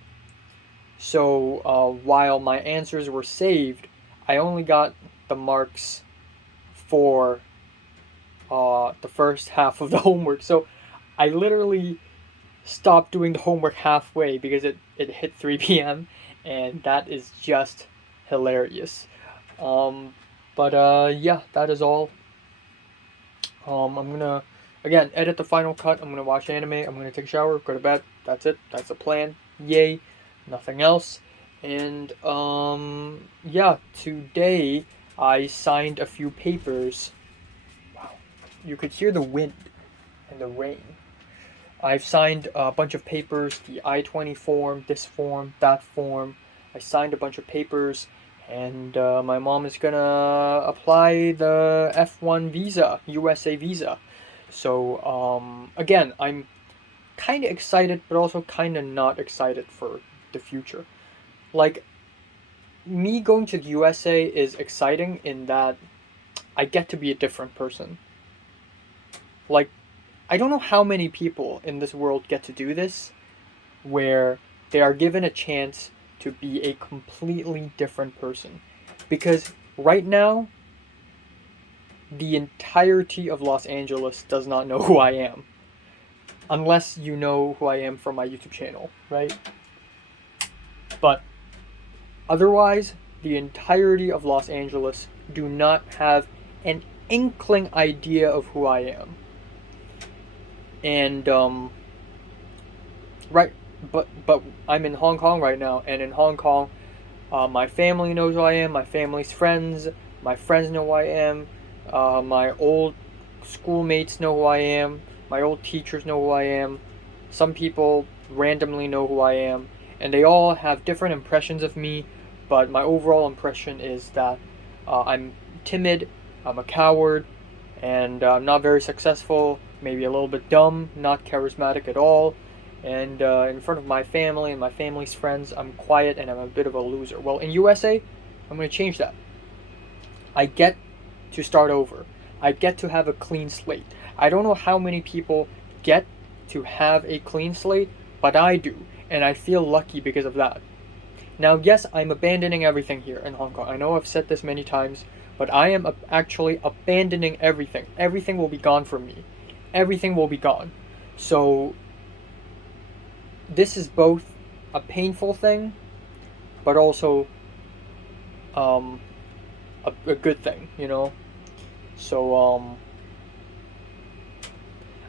So while my answers were saved, I only got the marks for the first half of the homework. So I literally stopped doing the homework halfway because it hit 3 p.m. and that is just hilarious. Um, but yeah, that is all. I'm gonna again edit the final cut. I'm gonna watch anime. I'm gonna take a shower, go to bed. That's it. That's the plan. Yay, nothing else. And yeah, today I signed a few papers. Wow, you could hear the wind and the rain. I've signed a bunch of papers, the I-20 form, this form, that form. I signed a bunch of papers, and my mom is gonna apply the F1 visa, USA visa. So, again, I'm kind of excited, but also kind of not excited for the future. Like, me going to the USA is exciting in that I get to be a different person. Like, I don't know how many people in this world get to do this, where they are given a chance to be a completely different person. Because right now, the entirety of Los Angeles does not know who I am. Unless you know who I am from my YouTube channel, right? But otherwise, the entirety of Los Angeles do not have an inkling idea of who I am. And right, but I'm in Hong Kong right now, and in Hong Kong, my family knows who I am. My family's friends, my friends know who I am. My old schoolmates know who I am. My old teachers know who I am. Some people randomly know who I am, and they all have different impressions of me. But my overall impression is that I'm timid, I'm a coward, and I'm not very successful. Maybe a little bit dumb, not charismatic at all. And in front of my family and my family's friends, I'm quiet and I'm a bit of a loser. Well, in USA, I'm going to change that. I get to start over. I get to have a clean slate. I don't know how many people get to have a clean slate, but I do, and I feel lucky because of that. Now, yes, I'm abandoning everything here in Hong Kong. I know I've said this many times, but I am actually abandoning everything. Everything will be gone from me. Everything will be gone. So this is both a painful thing, but also um, a good thing, you know. So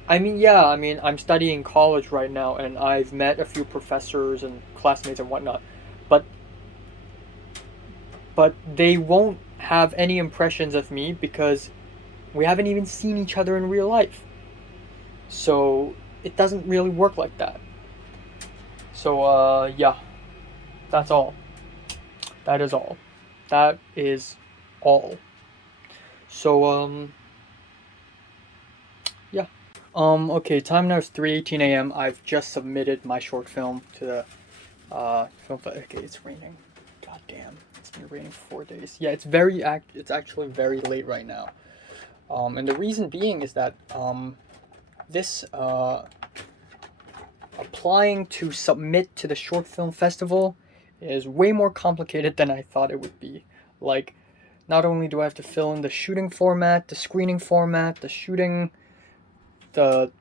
I mean, yeah, I mean, I'm studying college right now, and I've met a few professors and classmates and whatnot, but they won't have any impressions of me because we haven't even seen each other in real life. So it doesn't really work like that. So yeah, that's all. That is all. That is all. So yeah. Okay, time now is 3:18 a.m. I've just submitted my short film to the film. Okay, it's raining. God damn, it's been raining for 4 days. Yeah, it's actually very late right now. And the reason being is that this applying to submit to the short film festival is way more complicated than I thought it would be. Like, not only do I have to fill in the shooting format, the screening format, the shooting, the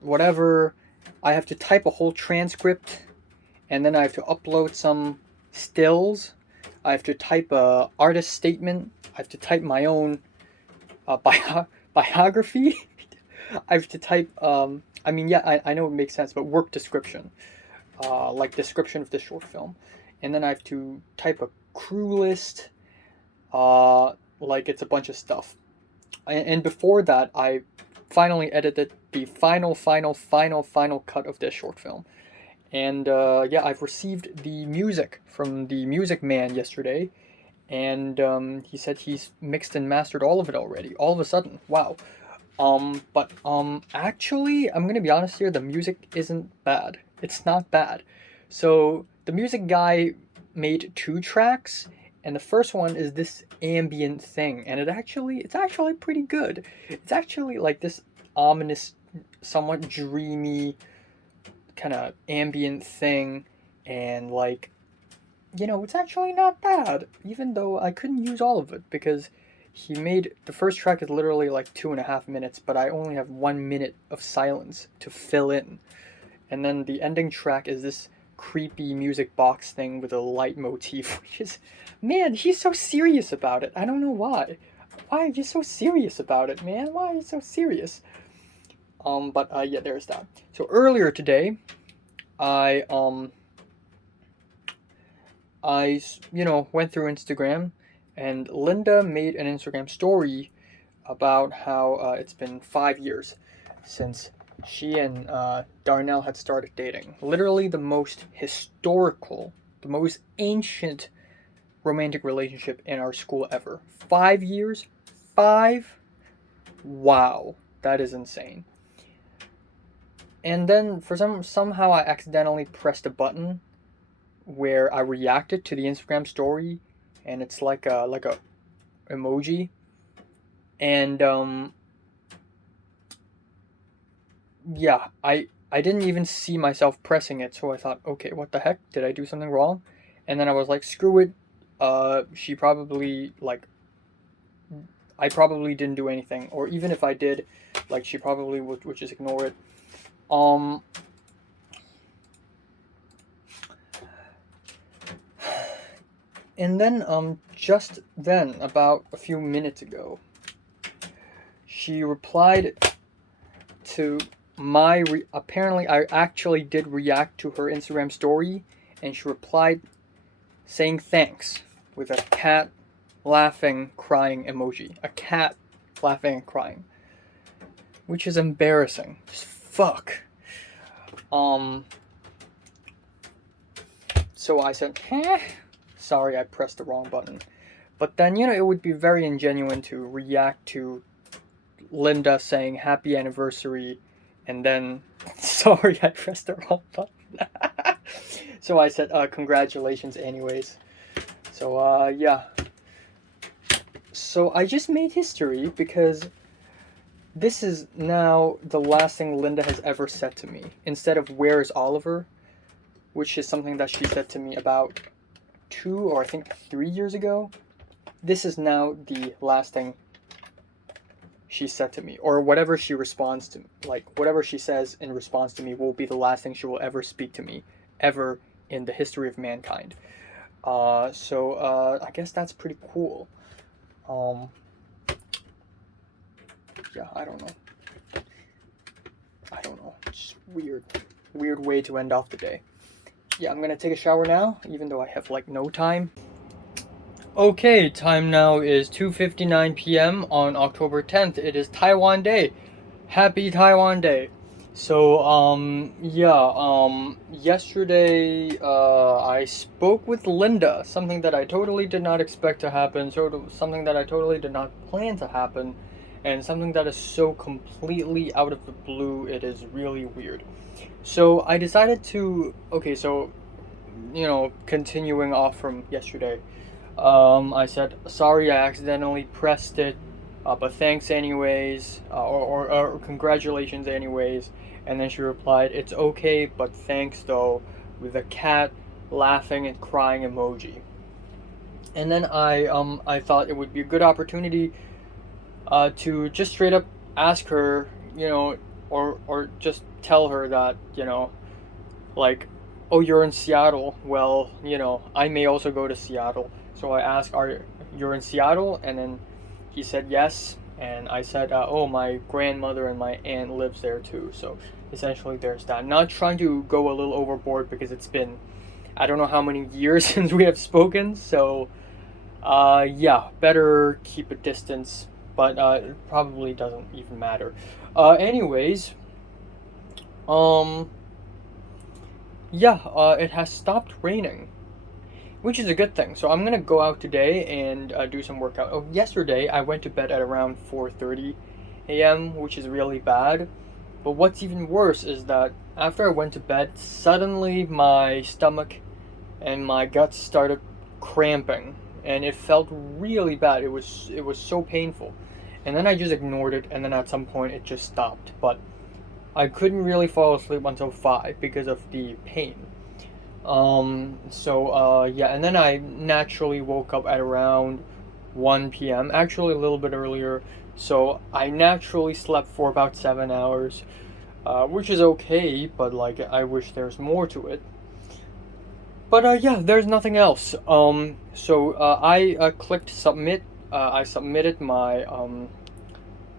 whatever, I have to type a whole transcript, and then I have to upload some stills. I have to type a artist statement. I have to type my own biography. I have to type. I mean, yeah, I know it makes sense, but work description, like description of the short film, and then I have to type a crew list. Like it's a bunch of stuff. And before that, I finally edited the final cut of this short film. And yeah, I've received the music from the music man yesterday, and he said he's mixed and mastered all of it already. All of a sudden, wow. But actually, I'm gonna be honest here. The music isn't bad. It's not bad. So the music guy made 2 tracks, and the first one is this ambient thing, and it's actually pretty good. It's actually like this ominous, somewhat dreamy kind of ambient thing, and like it's actually not bad, even though I couldn't use all of it because he made the first track is literally like 2.5 minutes, but I only have 1 minute of silence to fill in. And then the ending track is this creepy music box thing with a light motif, which is, man, he's so serious about it. I don't know why. Why are you so serious about it, man? Why are you so serious? But yeah, there's that. So earlier today, I went through Instagram, and Linda made an Instagram story about how it's been 5 years since she and Darnell had started dating. Literally the most historical, the most ancient romantic relationship in our school ever. 5 years? Five? Wow, that is insane. And then somehow I accidentally pressed a button where I reacted to the Instagram story, and it's like a emoji, and yeah, I didn't even see myself pressing it, so I thought, okay, what the heck? Did I do something wrong? And then I was like, screw it. She probably like I probably didn't do anything, or even if I did, like she probably would just ignore it. Um, and then just then, about a few minutes ago, she replied to apparently I actually did react to her Instagram story, and she replied saying thanks with a cat laughing crying emoji. A cat laughing and crying, which is embarrassing. Just fuck. So I said, sorry, I pressed the wrong button. But then, it would be very ingenuine to react to Linda saying happy anniversary, and then, sorry, I pressed the wrong button. So I said, congratulations anyways. So, yeah. So I just made history because this is now the last thing Linda has ever said to me. Instead of where is Oliver, which is something that she said to me about 2 or I think 3 years ago, this is now the last thing she said to me, or whatever she responds to, like whatever she says in response to me will be the last thing she will ever speak to me, ever in the history of mankind. So I guess that's pretty cool. Yeah, I don't know. It's weird way to end off the day. Yeah, I'm gonna take a shower now, even though I have like no time. Okay, time now is 2:59 p.m. on October 10th. It is Taiwan Day. Happy Taiwan Day. So, yesterday, I spoke with Linda, something that I totally did not expect to happen, something that I totally did not plan to happen, and something that is so completely out of the blue, it is really weird. So, I decided to, okay, so, continuing off from yesterday, I said, sorry, I accidentally pressed it, but thanks anyways, or congratulations anyways. And then she replied, it's okay, but thanks though, with a cat laughing and crying emoji. And then I thought it would be a good opportunity to just straight up ask her, or just tell her that, like, oh, you're in Seattle. Well, I may also go to Seattle. So I asked, you're in Seattle? And then he said yes. And I said, oh, my grandmother and my aunt lives there too. So essentially there's that. Not trying to go a little overboard because it's been, I don't know how many years since we have spoken. So, yeah, better keep a distance. But it probably doesn't even matter. Anyways, yeah, it has stopped raining, which is a good thing. So I'm gonna go out today and do some workout. Oh, yesterday I went to bed at around 4:30 a.m., which is really bad. But what's even worse is that after I went to bed, suddenly my stomach and my guts started cramping, and it felt really bad. It was so painful, and then I just ignored it, and then at some point it just stopped. But I couldn't really fall asleep until 5 because of the pain. Yeah, and then I naturally woke up at around 1 p.m., actually a little bit earlier. So I naturally slept for about 7 hours, which is okay, but like I wish there's more to it. But yeah, there's nothing else. I clicked submit. I submitted my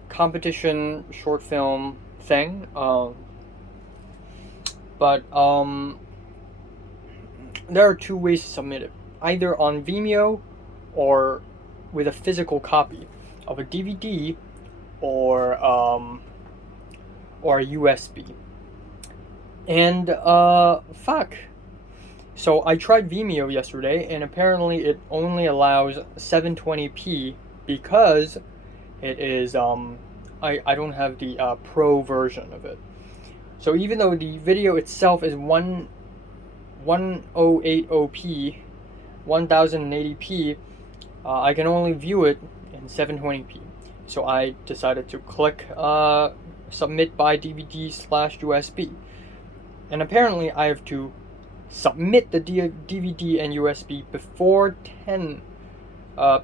competition short film thing. But there are two ways to submit it: either on Vimeo, or with a physical copy of a DVD, or a USB. And fuck. So I tried Vimeo yesterday, and apparently it only allows 720p because it is I don't have the pro version of it. So even though the video itself is 1080p, 1080p, I can only view it in 720p. So I decided to click submit by DVD slash USB. And apparently I have to submit the DVD and USB before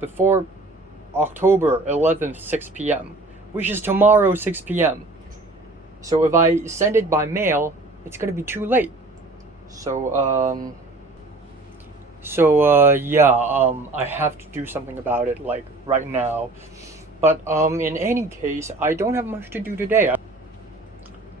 before October 11th, 6 p.m., which is tomorrow, 6 p.m. So if I send it by mail, it's gonna be too late. I have to do something about it, like right now. But in any case, I don't have much to do today.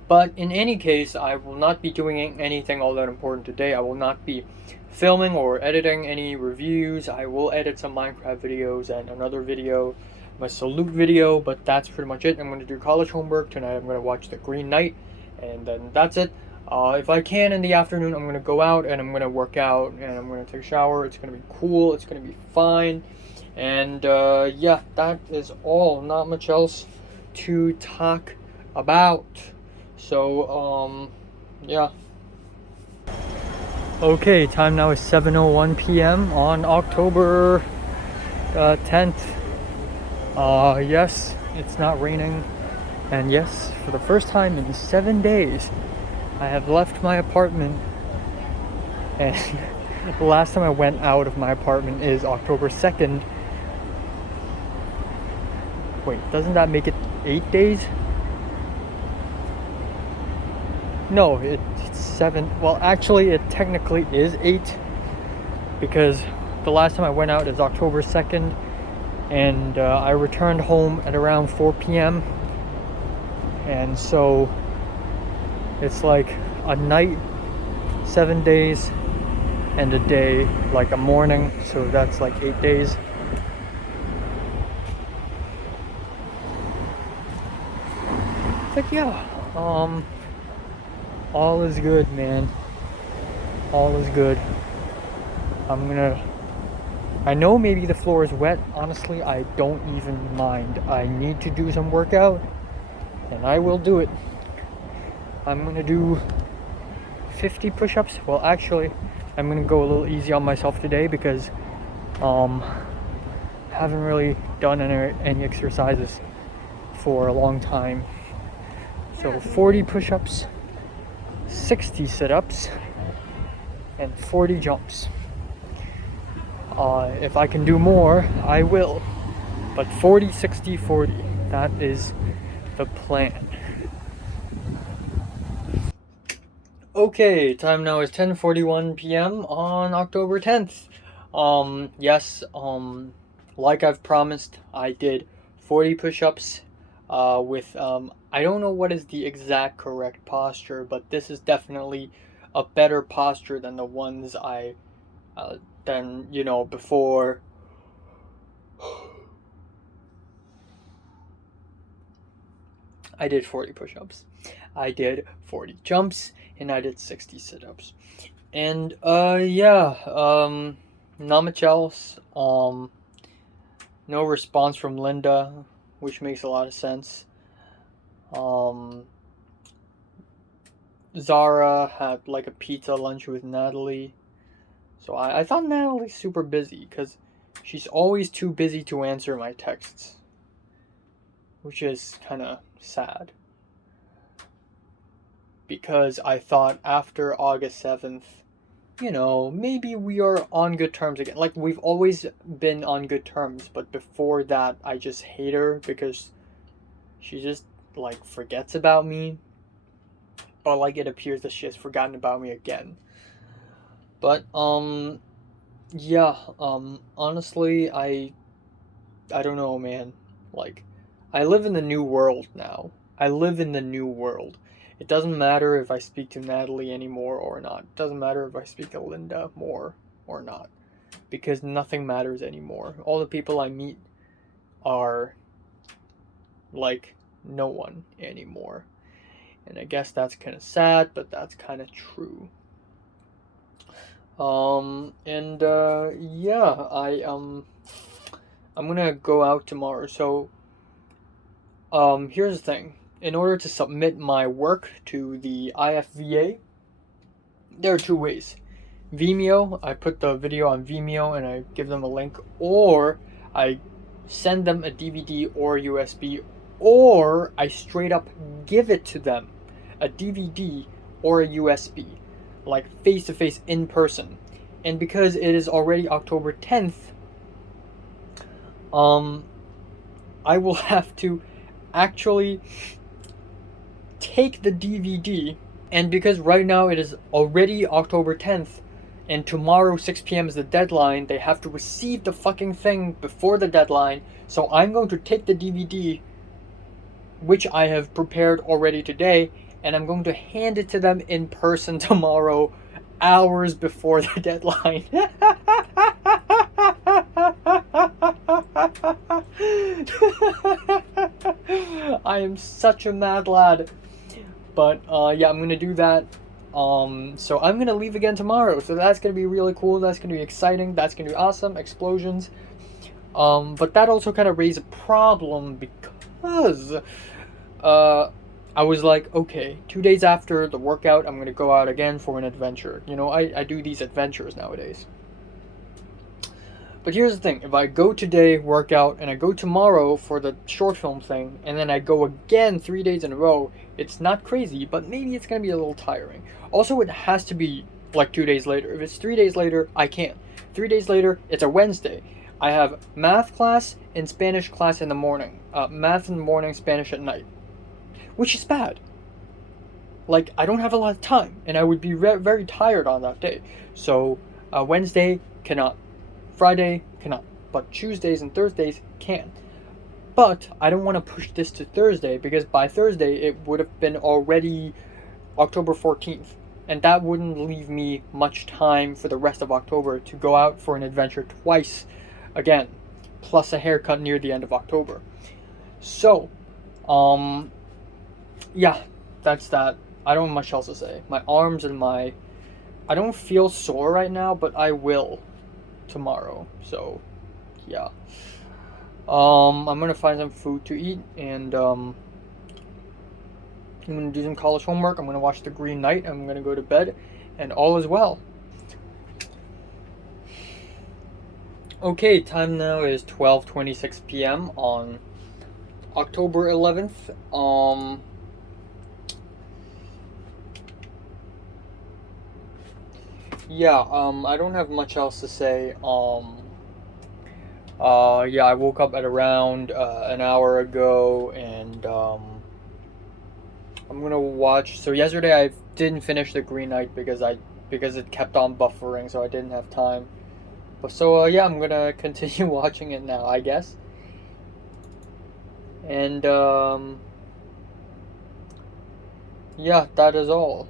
But in any case, I will not be doing anything all that important today. I will not be filming or editing any reviews. I will edit some Minecraft videos and another video, my salute video, but that's pretty much it. I'm going to do college homework tonight. I'm going to watch The Green Knight, and then that's it. If I can in the afternoon, I'm going to go out and I'm going to work out and I'm going to take a shower. It's going to be cool. It's going to be fine. And yeah, that is all. Not much else to talk about. Yeah. Okay, time now is 7:01 p.m. on October 10th. Yes, it's not raining. And yes, for the first time in 7 days, I have left my apartment. And the last time I went out of my apartment is October 2nd. Wait, doesn't that make it 8 days? No, it's 7. Well, actually, it technically is 8, because the last time I went out is October 2nd, and I returned home at around 4 p.m. And so it's like a night, 7 days, and a day, like a morning. So that's like 8 days. But yeah, all is good, man. All is good. I know maybe the floor is wet. Honestly, I don't even mind. I need to do some workout, and I will do it. I'm gonna do 50 push-ups. Well, actually, I'm gonna go a little easy on myself today because haven't really done any exercises for a long time. So 40 push-ups, 60 sit-ups, and 40 jumps. If I can do more, I will. But 40, 60, 40, that is the plan. Okay, time now is 10:41 p.m. on October 10th. Yes, like I've promised, I did 40 push-ups with I don't know what is the exact correct posture, but this is definitely a better posture than the ones I before. I did 40 push-ups, I did 40 jumps, and I did 60 sit-ups. And not much else. No response from Linda, which makes a lot of sense. Zara had like a pizza lunch with Natalie. So I thought Natalie's super busy because she's always too busy to answer my texts, which is kind of sad. Because I thought after August 7th, maybe we are on good terms again. Like, we've always been on good terms, but before that, I just hate her because she just, like, forgets about me. But, like, it appears that she has forgotten about me again. But, yeah, honestly, I don't know, man. Like, I live in the new world now. I live in the new world. It doesn't matter if I speak to Natalie anymore or not. It doesn't matter if I speak to Linda more or not. Because nothing matters anymore. All the people I meet are like no one anymore. And I guess that's kind of sad, but that's kind of true. Yeah, I'm gonna go out tomorrow. So, here's the thing. In order to submit my work to the IFVA, there are two ways. Vimeo, I put the video on Vimeo and I give them a link, or I send them a DVD or USB, or I straight up give it to them, a DVD or a USB, like face to face in person. And because it is already October 10th, I will have to actually take the DVD, and because right now it is already October 10th, and tomorrow 6 p.m. is the deadline, they have to receive the fucking thing before the deadline, so I'm going to take the DVD, which I have prepared already today, and I'm going to hand it to them in person tomorrow, hours before the deadline. I am such a mad lad. But yeah, I'm gonna do that. So I'm gonna leave again tomorrow. So that's gonna be really cool. That's gonna be exciting. That's gonna be awesome. Explosions. But that also kind of raised a problem because I was like, okay, 2 days after the workout, I'm gonna go out again for an adventure. I do these adventures nowadays. But here's the thing, if I go today, work out, and I go tomorrow for the short film thing, and then I go again 3 days in a row, it's not crazy, but maybe it's going to be a little tiring. Also, it has to be like 2 days later. If it's 3 days later, I can't. 3 days later, it's a Wednesday. I have math class and Spanish class in the morning. Math in the morning, Spanish at night. Which is bad. Like, I don't have a lot of time, and I would be very tired on that day. So, Wednesday, cannot. Friday, cannot. But Tuesdays and Thursdays, can. But I don't want to push this to Thursday, because by Thursday, it would have been already October 14th. And that wouldn't leave me much time for the rest of October to go out for an adventure twice again. Plus a haircut near the end of October. So, yeah, that's that. I don't have much else to say. My arms and I don't feel sore right now, but I will tomorrow. So, yeah. I'm gonna find some food to eat, and I'm gonna do some college homework. I'm gonna watch The Green Knight. I'm gonna go to bed, and all is well. Okay, time now is 12:26 p.m. on October 11th. Yeah, I don't have much else to say. Yeah, I woke up at around an hour ago, and I'm gonna watch. So yesterday I didn't finish The Green Knight because it kept on buffering, so I didn't have time. But so yeah, I'm gonna continue watching it now, I guess. And yeah, that is all.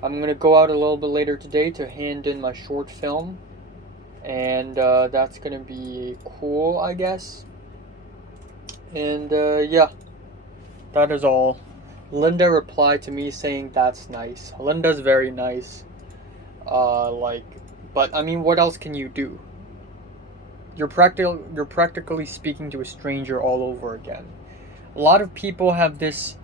I'm gonna go out a little bit later today to hand in my short film, and that's gonna be cool, I guess. And yeah, that is all. Linda replied to me saying that's nice. Linda's very nice. But I mean, what else can you do? You're practically speaking to a stranger all over again. A lot of people have this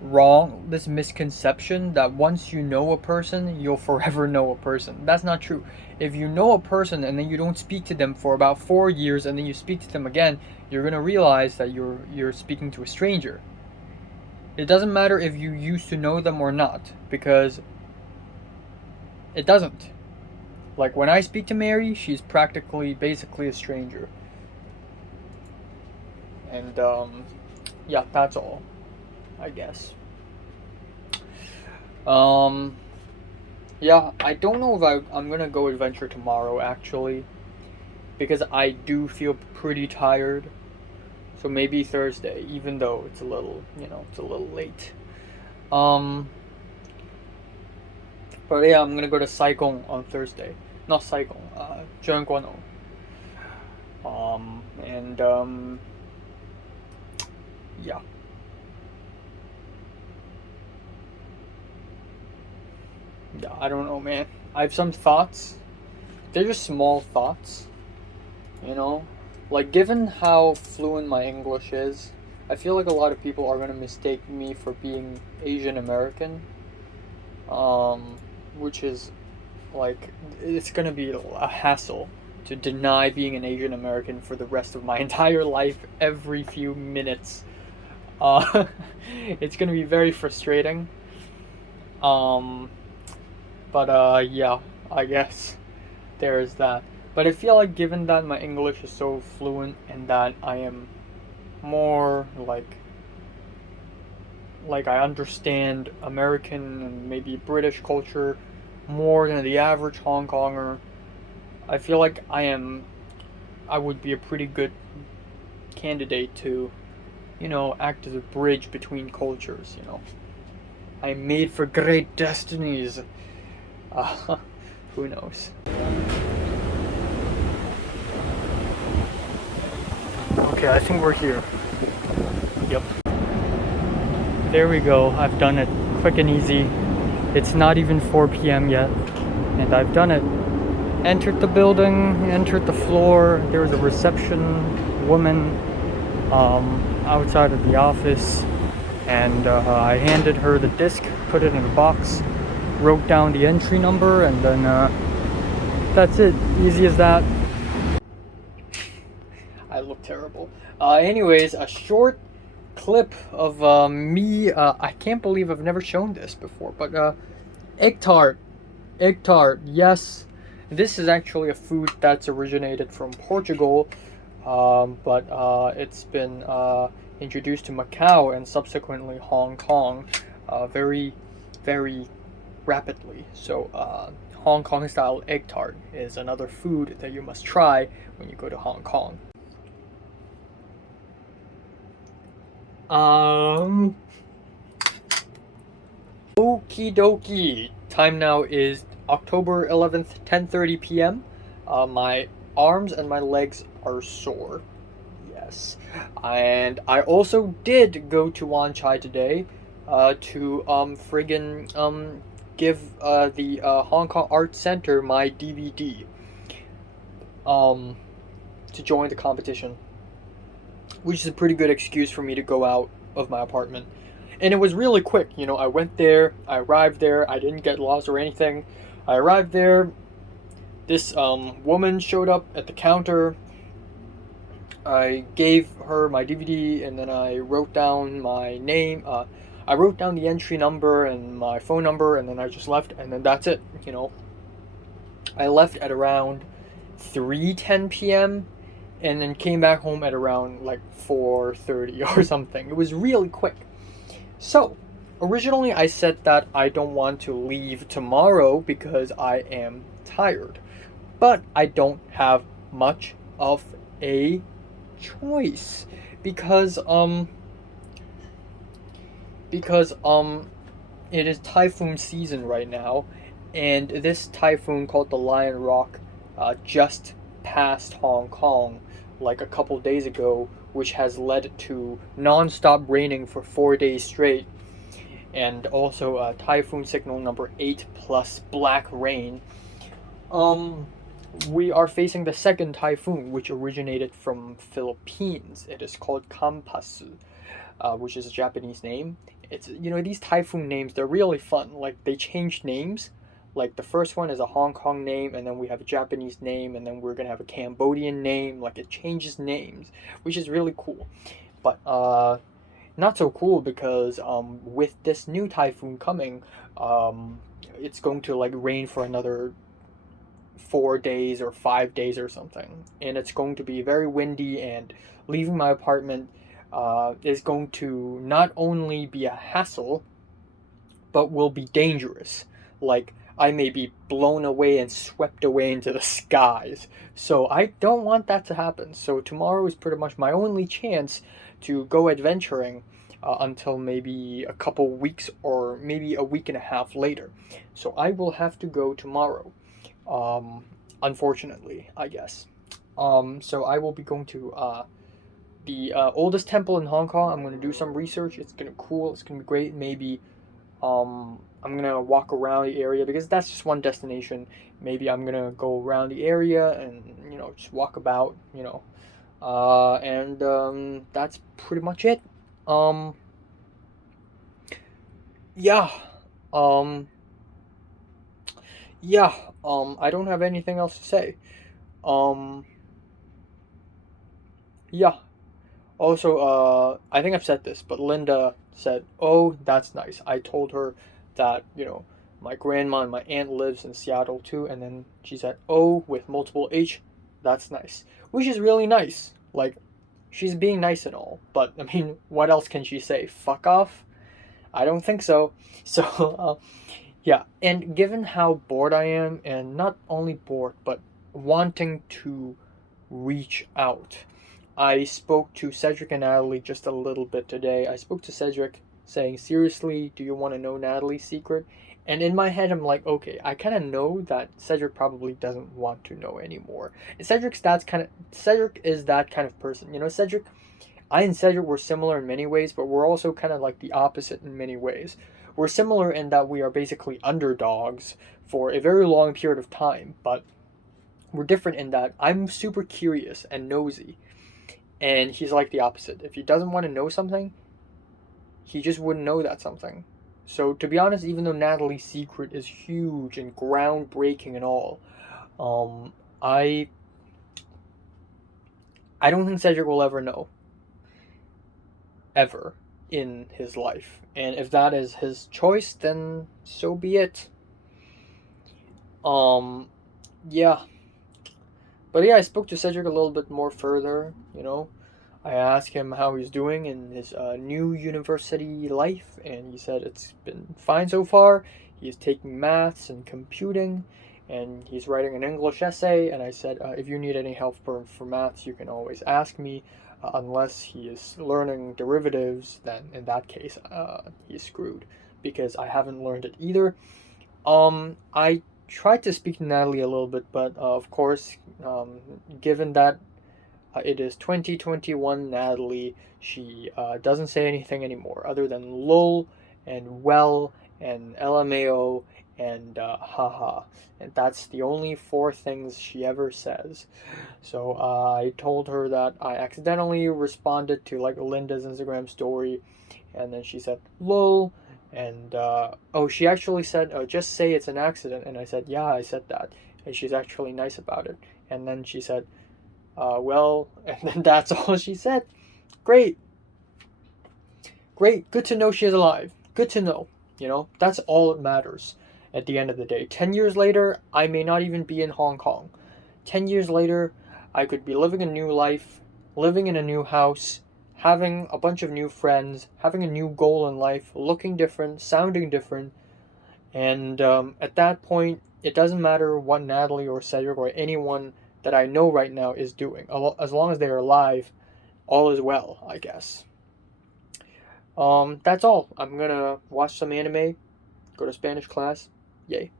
misconception that once you know a person, you'll forever know a person. That's not true. If you know a person and then you don't speak to them for about 4 years, and then you speak to them again, you're gonna realize that you're speaking to a stranger. It doesn't matter if you used to know them or not, because it doesn't. Like, when I speak to Mary, she's basically a stranger. And, yeah, that's all, I guess. Yeah, I don't know if I'm gonna go adventure tomorrow, actually, because I do feel pretty tired. So maybe Thursday, even though it's a little, it's a little late. Um, but yeah, I'm gonna go to Saigon on Thursday. Not Saigon, Zheongguano. And yeah. Yeah, I don't know, man. I have some thoughts. They're just small thoughts, you know? Like, given how fluent my English is, I feel like a lot of people are gonna mistake me for being Asian American. Which is, like, it's gonna be a hassle to deny being an Asian American for the rest of my entire life every few minutes. Uh, it's gonna be very frustrating. Um, but yeah, I guess there is that. But I feel like given that my English is so fluent and that I am more like I understand American and maybe British culture more than the average Hong Konger, I feel like I would be a pretty good candidate to, act as a bridge between cultures. I'm made for great destinies. Uh, who knows? Okay, I think we're here. Yep. There we go. I've done it quick and easy. It's not even 4 p.m. yet, and I've done it. Entered the building, entered the floor. There was a reception woman outside of the office, and I handed her the disc, put it in a box, wrote down the entry number, and then that's it. Easy as that. I look terrible. Anyways, a short clip of me. I can't believe I've never shown this before, but egg tart. Egg tart, yes. This is actually a food that's originated from Portugal, but it's been introduced to Macau and subsequently Hong Kong very, very rapidly. So, Hong Kong style egg tart is another food that you must try when you go to Hong Kong. Okie dokie. Time now is October 11th, 10:30 p.m. My arms and my legs are sore. Yes. And I also did go to Wan Chai today to give the Hong Kong Arts Center my DVD to join the competition, which is a pretty good excuse for me to go out of my apartment. And it was really quick. I went there, I arrived there, I didn't get lost or anything. I arrived there, this woman showed up at the counter. I gave her my DVD, and then I wrote down my name. I wrote down the entry number and my phone number, and then I just left, and then that's it. I left at around 3:10 p.m. and then came back home at around like 4:30 or something. It was really quick. So, originally I said that I don't want to leave tomorrow because I am tired. But I don't have much of a choice because it is typhoon season right now, and this typhoon called the Lion Rock just passed Hong Kong like a couple days ago, which has led to non-stop raining for 4 days straight, and also typhoon signal number 8 plus black rain. We are facing the second typhoon, which originated from Philippines. It is called Kampasu, which is a Japanese name. It's these typhoon names, they're really fun. Like, they changed names. Like, the first one is a Hong Kong name, and then we have a Japanese name, and then we're gonna have a Cambodian name. Like, it changes names, which is really cool. But not so cool because with this new typhoon coming, um, it's going to like rain for another 4 days or 5 days or something, and it's going to be very windy. And leaving my apartment is going to not only be a hassle, but will be dangerous. Like, I may be blown away and swept away into the skies. So I don't want that to happen. So tomorrow is pretty much my only chance to go adventuring until maybe a couple weeks or maybe a week and a half later. So I will have to go tomorrow. Um, Unfortunately, I guess. So I will be going to the oldest temple in Hong Kong. I'm going to do some research. It's going to be cool. It's going to be great. Maybe I'm gonna walk around the area because that's just one destination. Maybe I'm gonna go around the area and just walk about, and that's pretty much it. Um, yeah, um, yeah. I don't have anything else to say. Um, yeah. Also, I think I've said this, but Linda said, "Oh, that's nice." I told her that, my grandma and my aunt lives in Seattle too, and then she said, "Oh, with multiple H, that's nice." Which is really nice. Like, she's being nice and all, but I mean, what else can she say? Fuck off? I don't think so. So, yeah, and given how bored I am, and not only bored, but wanting to reach out, I spoke to Cedric and Natalie just a little bit today. I spoke to Cedric saying, "Seriously, do you want to know Natalie's secret?" And in my head, I'm like, okay, I kind of know that Cedric probably doesn't want to know anymore. And Cedric is that kind of person. I and Cedric were similar in many ways, but we're also kind of like the opposite in many ways. We're similar in that we are basically underdogs for a very long period of time, but we're different in that I'm super curious and nosy, and he's like the opposite. If he doesn't want to know something, he just wouldn't know that something. So to be honest, even though Natalie's secret is huge and groundbreaking and all, um, I I don't think Cedric will ever know, ever, in his life. And if that is his choice, then so be it. Um, yeah. But yeah, I spoke to Cedric a little bit more further. I asked him how he's doing in his new university life, and he said it's been fine so far. He's taking maths and computing, and he's writing an English essay. And I said, if you need any help for maths, you can always ask me. Unless he is learning derivatives, then in that case, he's screwed because I haven't learned it either. I tried to speak to Natalie a little bit, but of course, given that it is 2021 Natalie, she doesn't say anything anymore other than lol and well and LMAO and haha. And that's the only four things she ever says. So I told her that I accidentally responded to like Linda's Instagram story, and then she said lol. And oh, she actually said, just say it's an accident. And I said, yeah, I said that. And she's actually nice about it. And then she said, well, and then that's all she said. Great. Great. Good to know she's alive. Good to know. That's all that matters at the end of the day. 10 years later, I may not even be in Hong Kong. 10 years later, I could be living a new life, living in a new house, having a bunch of new friends, having a new goal in life, looking different, sounding different. And at that point, it doesn't matter what Natalie or Cedric or anyone that I know right now is doing. As long as they're alive, all is well, I guess. That's all. I'm gonna watch some anime, go to Spanish class. Yay.